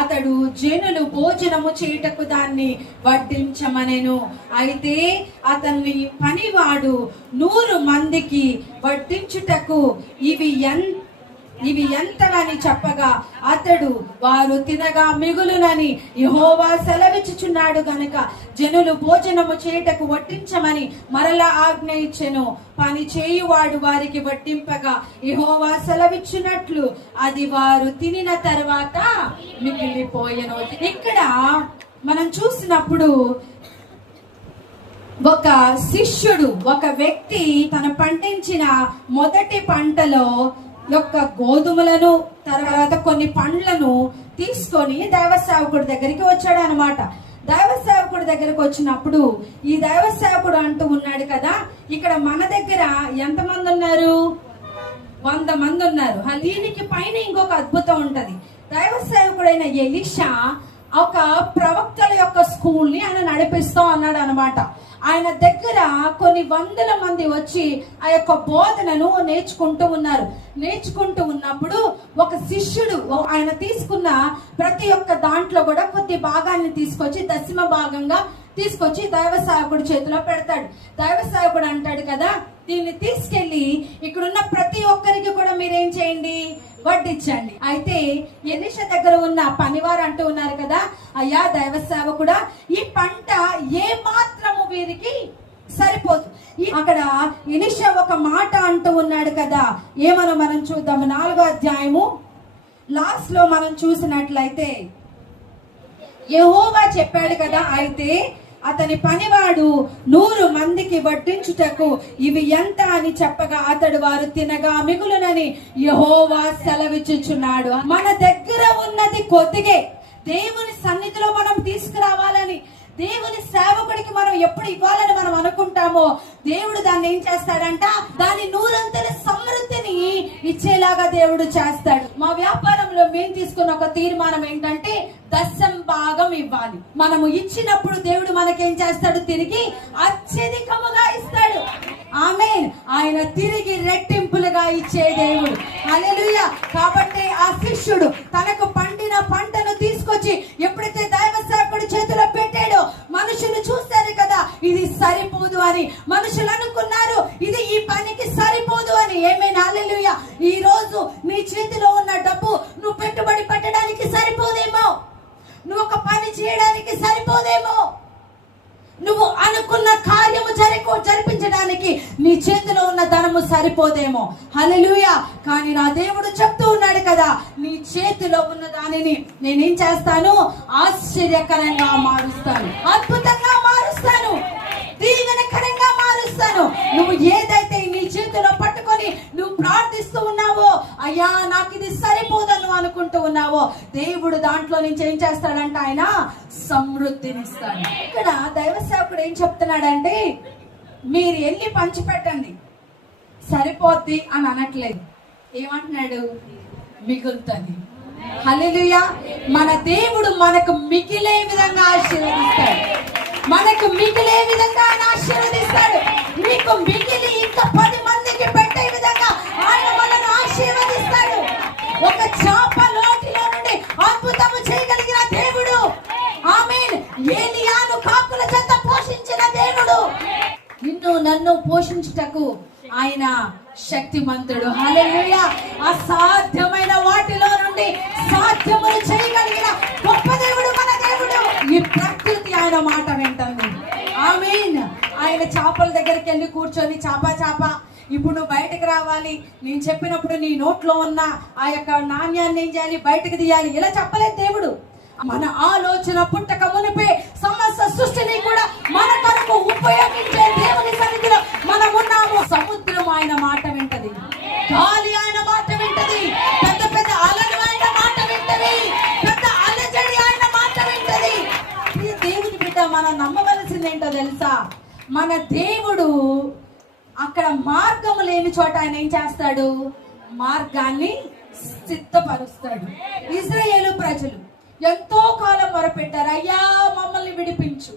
అతడు జనులు భోజనము చేయుటకు దాన్ని వడ్డించమనెను. అయితే అతన్ని పనివాడు 100 మందికి వడ్డించుటకు ఇవి ఎంతగాని చెప్పగా, అతడు వారు తినగా మిగులునని యెహోవా సెలవిచ్చుచున్నాడు గనుక జనులు భోజనము చేయుటకు వడ్డించమని మరలా ఆజ్ఞ ఇచ్చెను. పని చేయువాడు వారికి వడ్డింపగా యెహోవా సెలవిచ్చినట్లు అది వారు తినిన తర్వాత మిగిలిపోయెను. ఇక్కడ మనం చూసినప్పుడు ఒక శిష్యుడు, ఒక వ్యక్తి తన పండించిన మొదటి పంటలో యొక్క గోధుమలను, తర్వాత కొన్ని పండ్లను తీసుకొని దైవ సేవకుడి దగ్గరికి వచ్చాడు అనమాట. దైవ సేవకుడి దగ్గరకు వచ్చినప్పుడు ఈ దైవ సేవకుడు అంటూ ఉన్నాడు కదా, ఇక్కడ మన దగ్గర ఎంతమంది ఉన్నారు? 100 మంది ఉన్నారు. దీనికి పైన ఇంకొక అద్భుతం ఉంటది. దైవ సేవకుడైన ఎలీషా ఒక ప్రవక్తల యొక్క స్కూల్ ని ఆయన నడిపిస్తూ అన్నాడు అనమాట. ఆయన దగ్గర కొన్ని వందల మంది వచ్చి ఆ యొక్క బోధనను నేర్చుకుంటూ ఉన్నారు. నేర్చుకుంటూ ఉన్నప్పుడు ఒక శిష్యుడు ఆయన తీసుకున్న ప్రతి ఒక్క దాంట్లో కూడా కొద్ది భాగాన్ని తీసుకొచ్చి, దశమ భాగంగా తీసుకొచ్చి దైవ సేవకుడి చేతిలో పెడతాడు. దైవ సేవకుడు అంటాడు కదా, దీన్ని తీసుకెళ్లి ఇక్కడున్న ప్రతి ఒక్కరికి కూడా మీరేం చేయండి, వడ్డించండి. అయితే ఎలీషా దగ్గర ఉన్న పనివారు అంటూ ఉన్నారు కదా, అయ్యా దైవ సేవకుడా, ఈ పంట ఏ మాత్రము వీరికి సరిపోదు. అక్కడ ఎలీషా ఒక మాట అంటూ ఉన్నాడు కదా, ఏమనో మనం చూద్దాము. 4వ అధ్యాయము లాస్ట్ లో మనం చూసినట్లయితే యెహోవా చెప్పాడు కదా, అయితే అతని పనివాడు 100 మందికి వడ్డించుటకు ఇవి ఎంత అని చెప్పగా అతడు వారు తినగా మిగులునని యెహోవా సెలవిచ్చుచున్నాడు. మన దగ్గర ఉన్నది కొద్దిగే దేవుని సన్నిధిలో మనం తీసుకురావాలని, దేవుని సేవకుడికి మనం ఎప్పుడు ఇవ్వాలని మనం అనుకుంటామో దేవుడు దాన్ని ఏం చేస్తాడంట, దాని 100 సమృద్ధిని ఇచ్చేలాగా దేవుడు చేస్తాడు. మా వ్యాపారంలో మేము తీసుకున్న ఒక తీర్మానం ఏంటంటే, దశం భాగం ఇవ్వాలి. మనము ఇచ్చినప్పుడు దేవుడు మనకేం చేస్తాడు, తిరిగి అత్యధికముగా ఇస్తాడు. ఆమేన్. ఆయన తిరిగి రెట్టింపులుగా ఇచ్చే దేవుడు. హల్లెలూయా. కాబట్టి ఆ శిష్యుడు తనకు పండిన పంటను తీసుకొచ్చి ఎప్పుడైతే దైవ సేవకుడి చేతిలో పెట్టాడో, మనుషులు చూస్తారు కదా ఇది సరిపోదు అని. మనుషులు అనుకున్నారు ఇది ఈ పనికి సరిపోదు అని. ఆమేన్. హల్లెలూయా. ఈ రోజు నీ చేతిలో ఉన్న డబ్బు నువ్వు పెట్టుబడి పెట్టడానికి సరిపోదేమో, నువ్వు ఒక పని చేయడానికి సరిపోదేమో, నువ్వు అనుకున్న కార్యము జరిపించడానికి నీ చేతిలో ఉన్న ధనము సరిపోదేమో. హల్లెలూయా. కానీ నా దేవుడు చెప్తూ ఉన్నాడు కదా, నీ చేతిలో ఉన్న దానిని నేనేం చేస్తాను, ఆశ్చర్యకరంగా మారుస్తాను, అద్భుతంగా మారుస్తాను, దీవెనకరంగా మారుస్తాను. నువ్వు ఏదైతే నీ చేతిలో పట్టుకొని నువ్వు ప్రార్థిస్తూ ఉన్నావో, అయ్యా నాకు ఇది సరిపోదని అనుకుంటూ ఉన్నావో, దేవుడు దాంట్లో నుంచి ఏం చేస్తాడంటే ఆయన సమృద్ధినిస్తాడు. ఇక్కడ దైవ సేవకుడు ఏం చెప్తున్నాడంటే, మీరు వెళ్ళి పంచిపెట్టండి సరిపోద్ది అని అనట్లేదు. ఏమంటున్నాడు, మిగులుతుంది. హల్లెలూయా. మన దేవుడు మనకు మిగిలే విధంగా ఆశీర్వదిస్తాడు, మనకు మిగిలే విధంగా ఆయన ఆశీర్వదిస్తాడు. మీకు మిగిలి ఇంకా 10 మందికి పెట్టే విధంగా ఆయన మనను ఆశీర్వదిస్తాడు. ఒక చేప నోటిలో నుండి అద్భుతము చేయగలిగిన దేవుడు. ఆమేన్. ఏలియాను కాకుల చేత పోషించిన దేవుడు నిన్ను నన్ను పోషించుటకు ఆయన శక్తిమంతుడు. హల్లెలూయా. అసాధ్యమైన వాటిలో నుండి సాధ్యములు చేయగలిగిన గొప్ప దేవుడు మన దేవుడు. ఈ ప్రకృతి ఆయన మాట వింటుంది. ఆమేన్. ఆయన చేపల దగ్గరికి వెళ్ళి కూర్చొని, చాప ఇప్పుడు నువ్వు బయటకు రావాలి, నేను చెప్పినప్పుడు నీ నోట్లో ఉన్న ఆ యొక్క నాణ్యాన్ని ఏం చేయాలి, బయటకు తీయాలి, ఇలా చెప్పలేదు దేవుడు. మన ఆలోచన పుట్టక మునిపే సమస్త సృష్టిని కూడా మన కొరకు ఉపయోగించే దేవుని సన్నిధిలో మనం ఉన్నాము. సముద్రం ఆయన మాట వింటది, గాలి ఆయన మాట వింటది, పెద్ద పెద్ద అలలు ఆయన మాట వింటది, పెద్ద అలజడి ఆయన మాట వింటది. ఈ దేవుని బిడ్డ మనం నమ్మవలసింది ఏంటో తెలుసా, మన దేవుడు అక్కడ మార్గము లేని చోట ఆయన ఏం చేస్తాడు, మార్గాన్ని సిద్ధపరుస్తాడు. ఇశ్రాయేలు ప్రజలు ఎంతో కాలం మొరపెట్టారు, అయ్యా మమ్మల్ని విడిపించు,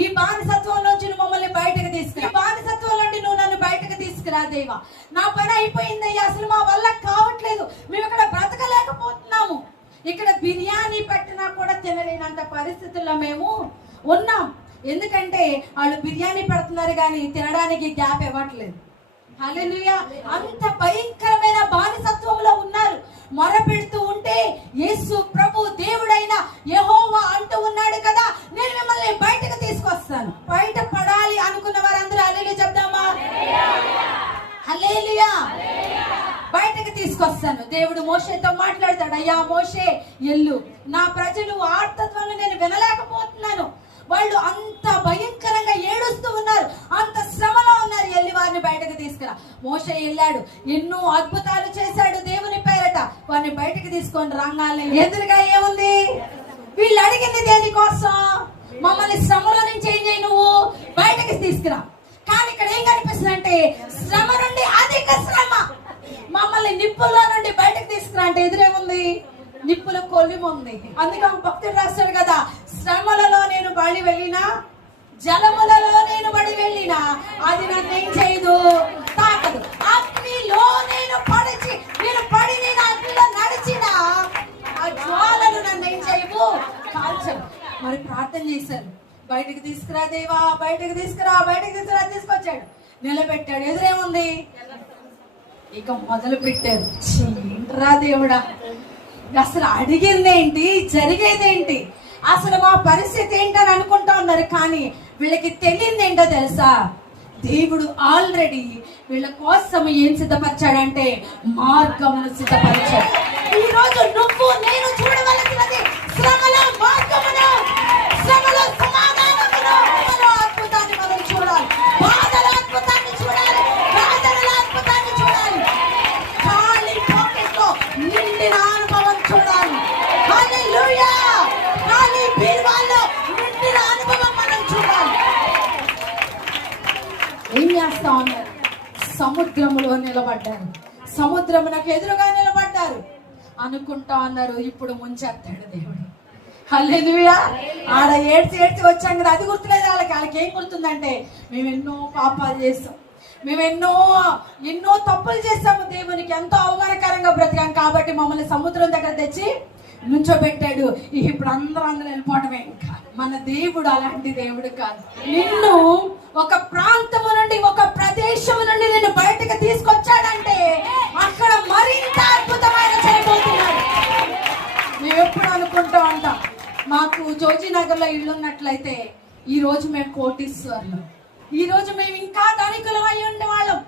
ఈ బానిసత్వం నుంచి నువ్వు మమ్మల్ని బయటకు తీసుకురా, ఈ బానిసత్వం నుండి నువ్వు నన్ను బయటకు తీసుకురా దేవా, నా పని అయిపోయిందయ్యా, అసలు మా వల్ల కావట్లేదు, మేము ఇక్కడ బ్రతకలేకపోతున్నాము, ఇక్కడ బిర్యానీ పెట్టినా కూడా తినలేనంత పరిస్థితుల్లో మేము ఉన్నాం. ఎందుకంటే వాళ్ళు బిర్యానీ పెడుతున్నారు కానీ తినడానికి గ్యాప్ ఇవ్వట్లేదు. హల్లెలూయా. అంత భయంకరమైన బానిసత్వంలో ఉన్నారు. మొరపెడుతూ ఉంటే యేసు ప్రభు దేవుడైన యెహోవా అంటూ ఉన్నాడు కదా, నేను మిమ్మల్ని బయటకు తీసుకొస్తాను. బయట పడాలి అనుకున్న వారందరూ హల్లెలూయా చెప్దామా? హల్లెలూయా. బయటకు తీసుకొస్తాను. దేవుడు మోషేతో మాట్లాడతాడు, అయ్యా మోషే ఎల్లు, నా ప్రజలు ఆర్తత్వాన్ని నేను వినలేకపోతున్నాను, మోషే వెళ్ళాడు, ఎన్నో అద్భుతాలు చేశాడు దేవుని పేరట. వారిని బయటకు తీసుకొని రంగాల్ని ఎదురుగా ఏముంది? వీళ్ళు అడిగింది దేనికోసం? మమ్మల్ని శ్రమలో నుంచి ఏం చేయి, నువ్వు బయటకి తీసుకురా. కానీ ఇక్కడ ఏం కనిపిస్తుంది అంటే శ్రమ నుండి అధిక శ్రమ. మమ్మల్ని నిప్పుల్లో నుండి బయటకు తీసుకురా అంటే ఎదురేముంది? నిప్పుల కొలిమి ఉంది. అందుకే భక్తుడు రాస్తాడు కదా, శ్రమలలో నేను బడి వెళ్ళినా, జలములలో నేను బడి వెళ్ళినా అది నన్ను ఏం చేయదు, తాకదు. అగ్నిలో నేను పడి నేను అగ్నిలో నడిచినా ఆ జ్వాలలు నన్ను ఏం చేయవు, కాల్చవు. మరి ప్రార్థన చేశారు, బయటకు తీసుకురా దేవా, బయటకు తీసుకురా, బయటకు తీసుకురా. తీసుకొచ్చాడు, నిలబెట్టాడు. ఎదురేముంది? ఇక మొదలు పెట్టారు, ఏంట్రా దేవుడా, అసలు అడిగిందేంటి, జరిగేదేంటి, అసలు మా పరిస్థితి ఏంటని అనుకుంటా ఉన్నారు. కానీ వీళ్ళకి తెలియదు ఏంటో తెలుసా? దేవుడు ఆల్రెడీ వీళ్ళ కోసం ఏం సిద్ధపరిచాడంటే మార్గమును సిద్ధపరిచాడు. ఈ రోజు నువ్వు నేను చూడవలసినది శ్రమలో మార్గమును, శ్రమలో సమాధానమును, అద్భుతాన్ని మనం చూడాలి. బాధల అద్భుతాన్ని చూడాలి, వేదనల అద్భుతాన్ని చూడాలి, ఖాళీ పాకెట్లో నిండిన అనుభవం చూడాలి. హల్లెలూయా! ఖాళీ బీరువాలో నిండిన అనుభవం మనం చూడాలి. ఏం చేస్తా ఉన్నారు? సముద్రములో నిలబడ్డారు, సముద్రమునకు ఎదురుగా నిలబడ్డారు. అనుకుంటా ఉన్నారు ఇప్పుడు ముంచేస్తాడు దేవుడు. హల్లెలూయా! ఆడ ఏడ్చి వచ్చాం కదా, అది గుర్తులేదు వాళ్ళకి. వాళ్ళకి ఏం గుర్తుందంటే మేము ఎన్నో పాపాలు చేస్తాం, మేము ఎన్నో తప్పులు చేస్తాము, దేవునికి ఎంతో అవమానకరంగా బ్రతికాం, కాబట్టి మమ్మల్ని సముద్రం దగ్గర తెచ్చి నుంచోబెట్టాడు. ఇప్పుడు అందరూ వెళ్ళిపోవడమే. ఇంకా మన దేవుడు అలాంటి దేవుడు కాదు. నిన్ను ఒక ప్రాంతము నుండి, ఒక ప్రదేశము నుండి నిన్ను బయటకు తీసుకొచ్చాడంటే అక్కడ మరింత అద్భుతమైన చేయబోతున్నాడు. మేము ఎప్పుడు అనుకుంటూ ఉంటాం, మాకు జోజీనగర్ లో ఇల్లు ఉన్నట్లయితే ఈ రోజు మేము కోటీశ్వర్లు, ఈ రోజు మేము ఇంకా ధనికులు అయి ఉండేవాళ్ళం.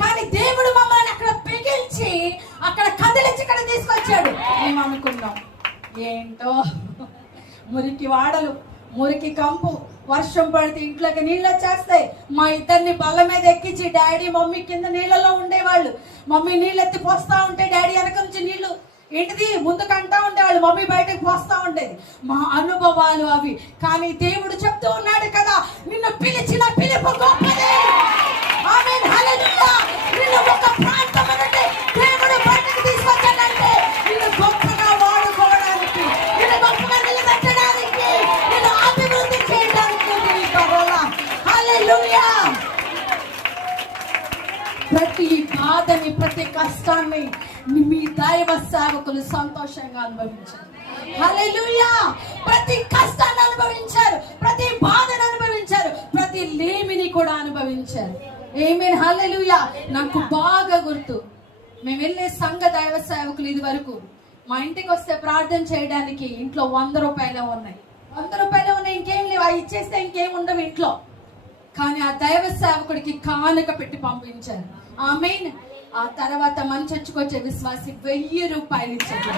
కానీ దేవుడు మమ్మల్ని అక్కడ పిగిల్చి అక్కడ కదిలించి ఇక్కడ తీసుకొచ్చాడు. మేము అనుకున్నాం ఏంటో మురికి వాడలు, మురికి కంపు, వర్షం పడితే ఇంట్లోకి నీళ్ళు వచ్చేస్తాయి. మా ఇద్దరిని బల్ల మీద ఎక్కించి డాడీ మమ్మీ కింద నీళ్ళలో ఉండేవాళ్ళు. మమ్మీ నీళ్ళు ఎత్తి పోస్తా ఉంటే డాడీ వెనక నుంచి నీళ్లు ఏంటిది ముందుకు అంటా ఉండేవాళ్ళు, మమ్మీ బయటకు పోస్తా ఉండేది. మా అనుభవాలు అవి. కానీ దేవుడు చెప్తూ ఉన్నాడు కదా, నిన్ను పిలిచిన పిలుపు గొప్పదే. ఆమేన్, హల్లెలూయా. నిన్ను ఒక ప్రాంతం నుండి దేవుడు బయటకు తీసుకొచ్చాడంటే నిన్ను గొప్పగా వాడుకోవడానికి, నిన్ను గొప్పగా నిలబెట్టడానికి, నిన్ను అభివృద్ధి చేయడానికి. హల్లెలూయా. ప్రతి బాధని, ప్రతి కష్టాన్ని మీ దైవ సేవకులు సంతోషంగా అనుభవించారు. హల్లెలూయా. ప్రతి కష్టాన్ని అనుభవించారు, ప్రతి బాధను అనుభవించారు, ప్రతి లేమిని కూడా అనుభవించారు. ఆమేన్, హల్లెలూయా. నాకు బాగా గుర్తు, మేము వెళ్ళే సంఘ దైవ సేవకులు ఇది వరకు మా ఇంటికి వస్తే ప్రార్థన చేయడానికి ఇంట్లో 100 రూపాయలు ఉన్నాయి, 100 రూపాయలు ఉన్నాయి, ఇంకేం లేవు. అవి ఇచ్చేస్తే ఇంకేం ఉండవు ఇంట్లో. కానీ ఆ దైవ సేవకుడికి కానుక పెట్టి పంపించారు. ఆమేన్. ఆ తర్వాత మన చర్చకొచ్చే విశ్వాసి 1000 రూపాయలు ఇచ్చాడు.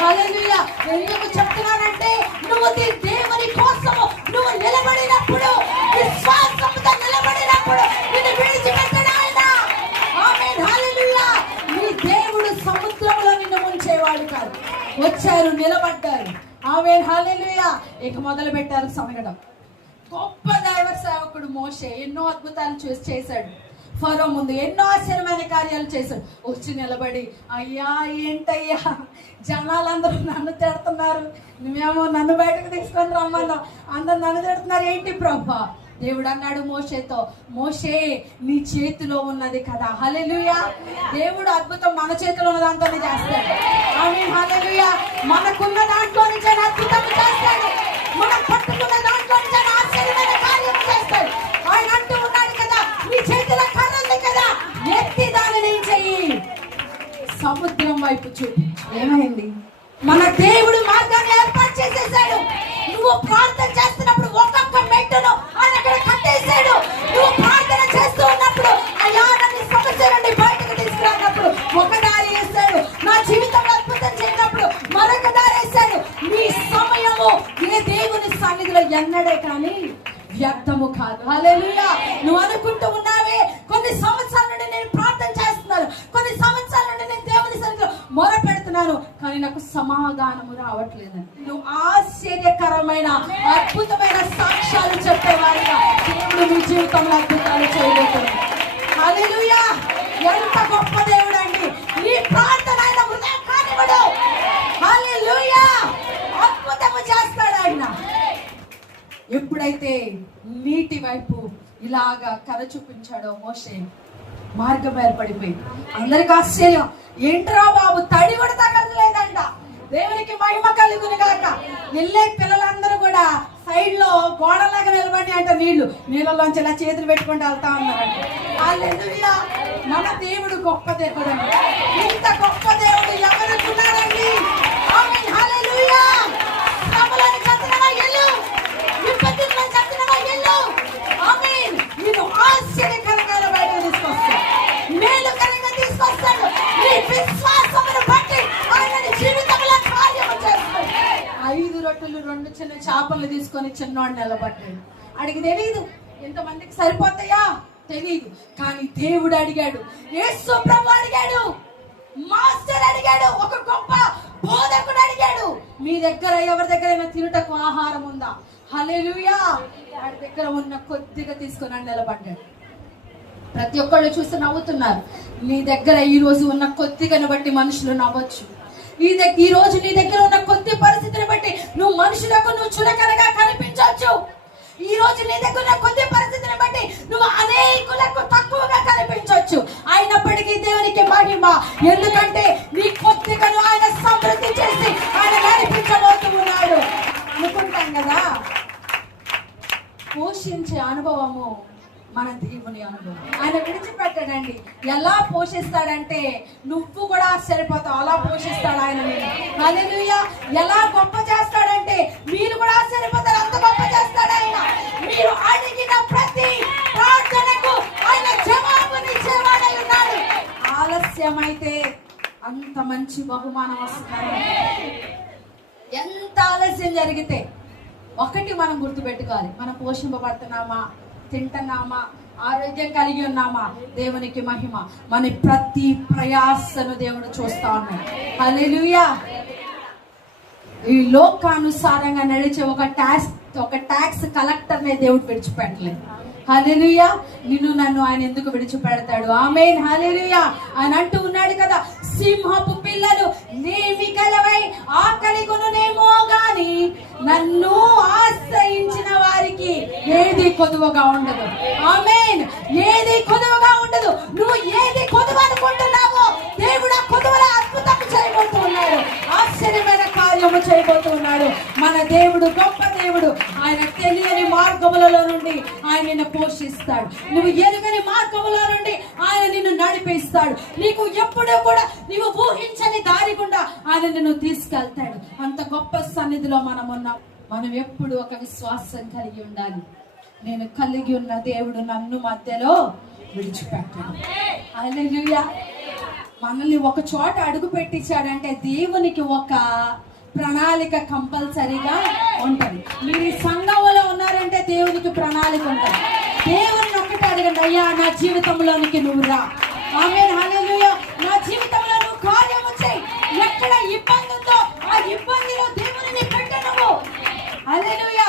హల్లెలూయా. ఎందుకు చెప్తున్నానంటే నువ్వు దేవుని కోసము నువ్వు నిలబడినప్పుడు, విశ్వాసంతో నిలబడినప్పుడు నిన్ను విడిచిపెట్టడు ఆయన. ఆమేన్, హల్లెలూయా. నీ దేవుడు సముద్రంలో నిన్ను ముంచేవాడు కాదు. వచ్చారు, నిలబడ్డారు. ఆమేన్, హల్లెలూయా. ఇక మొదలు పెట్టారు సమగడం. గొప్ప దైవ సేవకుడు మోషే ఎన్నో అద్భుతాలు చేశాడు. ఫరో ముందు ఎన్నో ఆశ్చర్యమైన కార్యాలు చేశాడు. వచ్చి నిలబడి, అయ్యా ఏంటయ్యా జనాలందరూ నన్ను తిడుతున్నారు, నువ్వేమో నన్ను బయటకు తీసుకొని రమ్మన్నావు, అందరు నన్ను తిడుతున్నారు, ఏంటి ప్రభా? దేవుడు అన్నాడు మోషేతో, మోషే నీ చేతిలో ఉన్నది కదా. హల్లెలూయా. దేవుడు అద్భుతం మన చేతిలో ఉన్న దాంట్లోనే చేస్తాడు. ఆమేన్, హల్లెలూయా. మనకున్న దాంట్లో నుంచి అద్భుతం చేస్తాడు, మనం పట్టుకున్న దాంట్లో నుంచి ఆశ్చర్యమైన కార్యం చేస్తాడు. ఆయన అంటూ ఉన్నాడు కదా, నీ చేతిలో కర్ర ఉంది కదా, ఎత్తి దానిని చెయ్యి, సముద్రం వైపు చూపించు. ఏమైంది? మన దేవుడు మార్గాన్ని ఏర్పాటు చేసేసాడు. నువ్వు ప్రార్థన చేస్తున్నప్పుడు ఒక్కొక్క మెట్టును ఆయన అక్కడ కట్టేశాడు. నువ్వు ప్రార్థన చేస్తూ ఉన్నప్పుడు అయ్యా నన్ను సమస్య నుండి బయటకు తీసుకురానప్పుడు ఒక దారి వేస్తాడు, నా జీవితంలో అద్భుతం చేయనప్పుడు మరొక దారి వేస్తాడు. నీ సమయము ఏ దేవుని సన్నిధిలో ఎన్నడే కానీ వ్యర్థము కాదు. హల్లెలూయా. నువ్వు అనుకుంటూ ఉన్నావే కొన్ని సంవత్సరాల నుండి నేను ప్రార్థన ఉన్నాను, కానీ నాకు సమాధానము రావట్లేదని. నువ్వు ఆశ్చర్యకరమైన అద్భుతమైన సాక్ష్యాలు చెప్పేవారిగా దేవుడు మీ జీవితంలో అద్భుతాలు చేయబోతున్నాడు. హల్లెలూయా! ఎంత గొప్ప దేవుడు అండి. నీ ప్రార్థన ఆయన వృధా కానివ్వడు. హల్లెలూయా! అద్భుతము చేస్తాడు ఆయన. ఎప్పుడైతే నీటి వైపు ఇలాగా కర్ర చూపించాడో మోషే, మార్గం ఏర్పడిపోయింది. అందరికి ఆశ్చర్యం, ఏంట్రా బాబు తడి కూడా తగలలేదంట. దేవునికి మహిమ కలుగును గాక. వెళ్ళే పిల్లలందరూ కూడా సైడ్ లో గోడలాగా నిలబడి అంట నీళ్ళలోంచి ఇలా చేతులు పెట్టుకుంటూ వెళ్తా ఉన్నారంట. హల్లెలూయా! మన దేవుడు గొప్ప దేవుడు అండి. ఇంత గొప్ప దేవుడు ఎవరుకున్నారండి? ఆమేన్. హల్లెలూయా! శ్రమలను చంద్రగా ఎల్లు, విపత్తులను చంద్రగా ఎల్లు. ఆమేన్. నేను ఆశ్చర్యకరంగా బయట తీసుకొస్తాను, మేలుకరంగా తీసుకొస్తాడు. నీ విశ్వాసమును బట్టి ఆయన నీ జీవితంలో కార్యము చేస్తాడు. 5 రొట్టెలు 2 చిన్న చేపలు తీసుకొని చిన్నవాడు నిలబడ్డాడు. అడిగి తెలియదు ఎంతమందికి సరిపోతాయా తెలియదు, కానీ దేవుడు అడిగాడు. యేసు ప్రభు అడిగాడు, మాస్టర్ అడిగాడు, ఒక గొప్ప బోధకుడు అడిగాడు, మీ దగ్గర ఎవరి దగ్గరైనా తినుటకు ఆహారం ఉందా? హల్లెలూయా! వాడి దగ్గర ఉన్న కొద్దిగా తీసుకొని నిలబడ్డాడు. ప్రతి ఒక్కళ్ళు చూసి నవ్వుతున్నారు. నీ దగ్గర ఈ రోజు ఉన్న కొద్దిగాను బట్టి మనుషులు నవ్వచ్చు. ఈ రోజు నీ దగ్గర ఉన్న కొద్ది పరిస్థితిని బట్టి నువ్వు మనుషులకు నువ్వు చులకనగా కనిపించవచ్చు. ఈ రోజు నీ దగ్గర ఉన్న కొద్ది పరిస్థితిని బట్టి నువ్వు అనేకులకు తక్కువగా కనిపించవచ్చు. అయినప్పటికీ దేవునికి మహిమ, ఎందుకంటే నీ కొద్దిగాను ఆయన సమృద్ధి చేసి ఆయన నడిపించబోతూ ఉన్నాడు. అనుకుంటాం కదా, పోషించే అనుభవము మన దేవుని అనుభవం. ఆయన విడిచిపెట్టాడండి. ఎలా పోషిస్తాడంటే నువ్వు కూడా ఆశ్చర్యపోతావు, అలా పోషిస్తాడు ఆయన. హల్లెలూయా! ఎలా గొప్ప చేస్తాడంటే మీరు కూడా ఆశ్చర్యపోతారు, అంత గొప్ప చేస్తాడు ఆయన. మీరు అడిగిన ప్రతి ప్రార్థనకు ఆయన జవాబునిచ్చేవాడై ఉన్నాడు. ఆలస్యమైతే అంత మంచి బహుమానం వస్తుంది. ఎంత ఆలస్యం జరిగితే ఒకటి మనం గుర్తుపెట్టుకోవాలి, మనం పోషింపబడుతున్నామా, తింటున్నామా, ఆరోగ్యం కలిగి ఉన్నామా, దేవునికి మహిమ. మన ప్రతి ప్రయాసను దేవుడు చూస్తా ఉన్నాడు. హల్లెలూయా! ఈ లోకానుసారంగా నడిచే ఒక ట్యాక్స్ కలెక్టర్ నే దేవుడు విడిచిపెట్టలేదు. హల్లెలూయా! నిన్ను నన్ను ఆయన ఎందుకు విడిచిపెడతాడు? ఆమేన్. హల్లెలూయా! ఆయన అంటూ ఉన్నాడు కదా, సింహపు పిల్లలు నేమి గలవై ఆకలి కొనునేమో గాని నన్ను ఆశ్రయించిన వారికి ఏది కొదువగా ఉండదు. ఆమేన్. ఏది కొదువగా ఉండదు. నువ్వు ఏది కొదువు అనుకుంటున్నావో దేవుడు ఆ కొదువల అద్భుతం చేయబోతూ ఉన్నాడు, ఆశ్చర్యమైన కార్యము చేయబోతూ ఉన్నాడు. మన దేవుడు గొప్ప దేవుడు. ఆయన తెలియని మార్గములలో నుండి ఆయన నిన్ను పోషిస్తాడు. నువ్వు ఎరుగని మార్గముల నుండి ఆయన నిన్ను నడిపిస్తాడు. నీకు ఎప్పుడూ కూడా నీవు ఊహించని దారి గుండా ఆయన నిన్ను తీసుకెళ్తాడు. అంత గొప్ప సన్నిధిలో మనం ఉన్నాం. మనం ఎప్పుడు ఒక విశ్వాసం కలిగి ఉండాలి. నేను కలిగి ఉన్న దేవుడు నన్ను మధ్యలో విడిచిపెట్టాడు. హల్లెలూయా! మనల్ని ఒక చోట అడుగు పెట్టించాడంటే దేవునికి ఒక ప్రణాళిక కంపల్సరీగా ఉంటుంది. మీరు ఈ సంఘంలో ఉన్నారంటే దేవునికి ప్రణాళిక ఉంటుంది. దేవుని ఒక్కటి అడగండి, అయ్యా నా జీవితంలోనికి నువ్వు రా. ఆమేన్. హల్లెలూయా! నా జీవితంలో నువ్వు కార్యము చేయి. ఎక్కడ ఇబ్బంది ఉందో ఆ ఇబ్బందిలో దేవుని పెట్టను. హల్లెలూయా!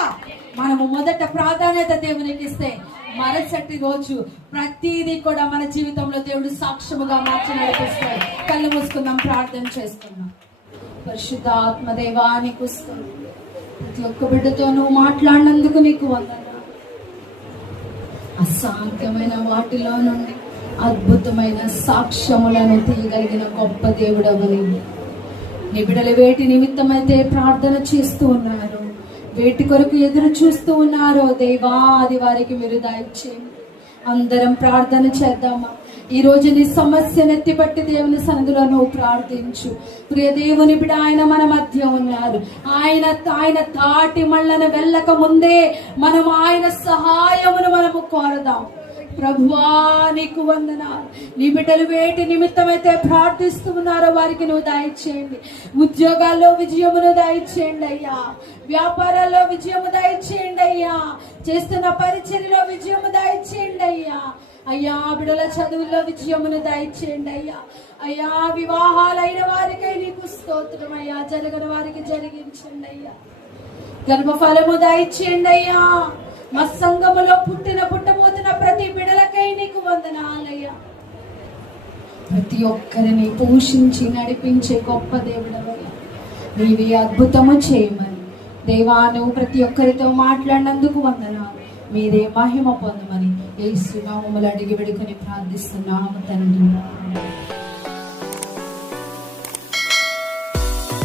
మనము మొదట ప్రాధాన్యత దేవునికి ఇస్తే మరుసటి రోజు ప్రతిదీ కూడా మన జీవితంలో దేవుడు సాక్ష్యముగా మార్చి నడిపిస్తాడు. కళ్ళు మూసుకుందాం, ప్రార్థన చేసుకుందాం. పరిశుద్ధాత్మ దేవా నీకు స్తోత్రం. ప్రతి ఒక్క బిడ్డతో నువ్వు మాట్లాడినందుకు నీకు వందనాలు. అసాధ్యమైన వాటిలో నుండి అద్భుతమైన సాక్ష్యములను తీయగలిగిన గొప్ప దేవుడవు నీవు. నీ బిడ్డలు వేటి నిమిత్తమైతే ప్రార్థన చేస్తూ ఉన్నారు, వేటి కొరకు ఎదురు చూస్తూ ఉన్నారో దేవా, అది వారికి మీరు దయచేయండి. అందరం ప్రార్థన చేద్దామా? ఈ రోజు నీ సమస్యను ఎత్తిపట్టి దేవుని సన్నిధిలో నువ్వు ప్రార్థించు. ప్రియ దేవుని బిడ్డ ఆయన మన మధ్య ఉన్నారు. ఆయన దాటి మళ్ళను వెళ్ళక ముందే మనం ఆయన సహాయమును మనము కోరదాం. ప్రభువా నీకు వందనాలు. నీ బిడ్డలు వేటి నిమిత్తమైతే ప్రార్థిస్తూ ఉన్నారో వారికి నువ్వు దయచేయండి. ఉద్యోగాల్లో విజయమును దయచేయండి అయ్యా. వ్యాపారాల్లో విజయము దయచేయండి అయ్యా. చేస్తున్న పరిచర్యలో విజయము దయచేయండి అయ్యా. అయ్యా బిడ్డల చదువుల్లో విజయమును దయచేయండి అయ్యా. అయ్యా వివాహాలైన వారికై నీకు దయచేయమయ్యా, జరగని వారికి జరిగించండి అయ్యా, గర్భఫలము దయచేయండి అయ్యా. మా సంఘములో పుట్టబోతున్న ప్రతి బిడలకై నీకు వందనాలయ్యా. ప్రతి ఒక్కరిని పోషించి నడిపించే గొప్ప దేవుడవయ్యా, నీవే అద్భుతము చేయమని దేవా, నువ్వు ప్రతి ఒక్కరితో మాట్లాడినందుకు వందనాలు. మీరే మహిమ పొందమని యేసు నామములో అడిగి వేడుకొని ప్రార్థిస్తున్నాము తండ్రి.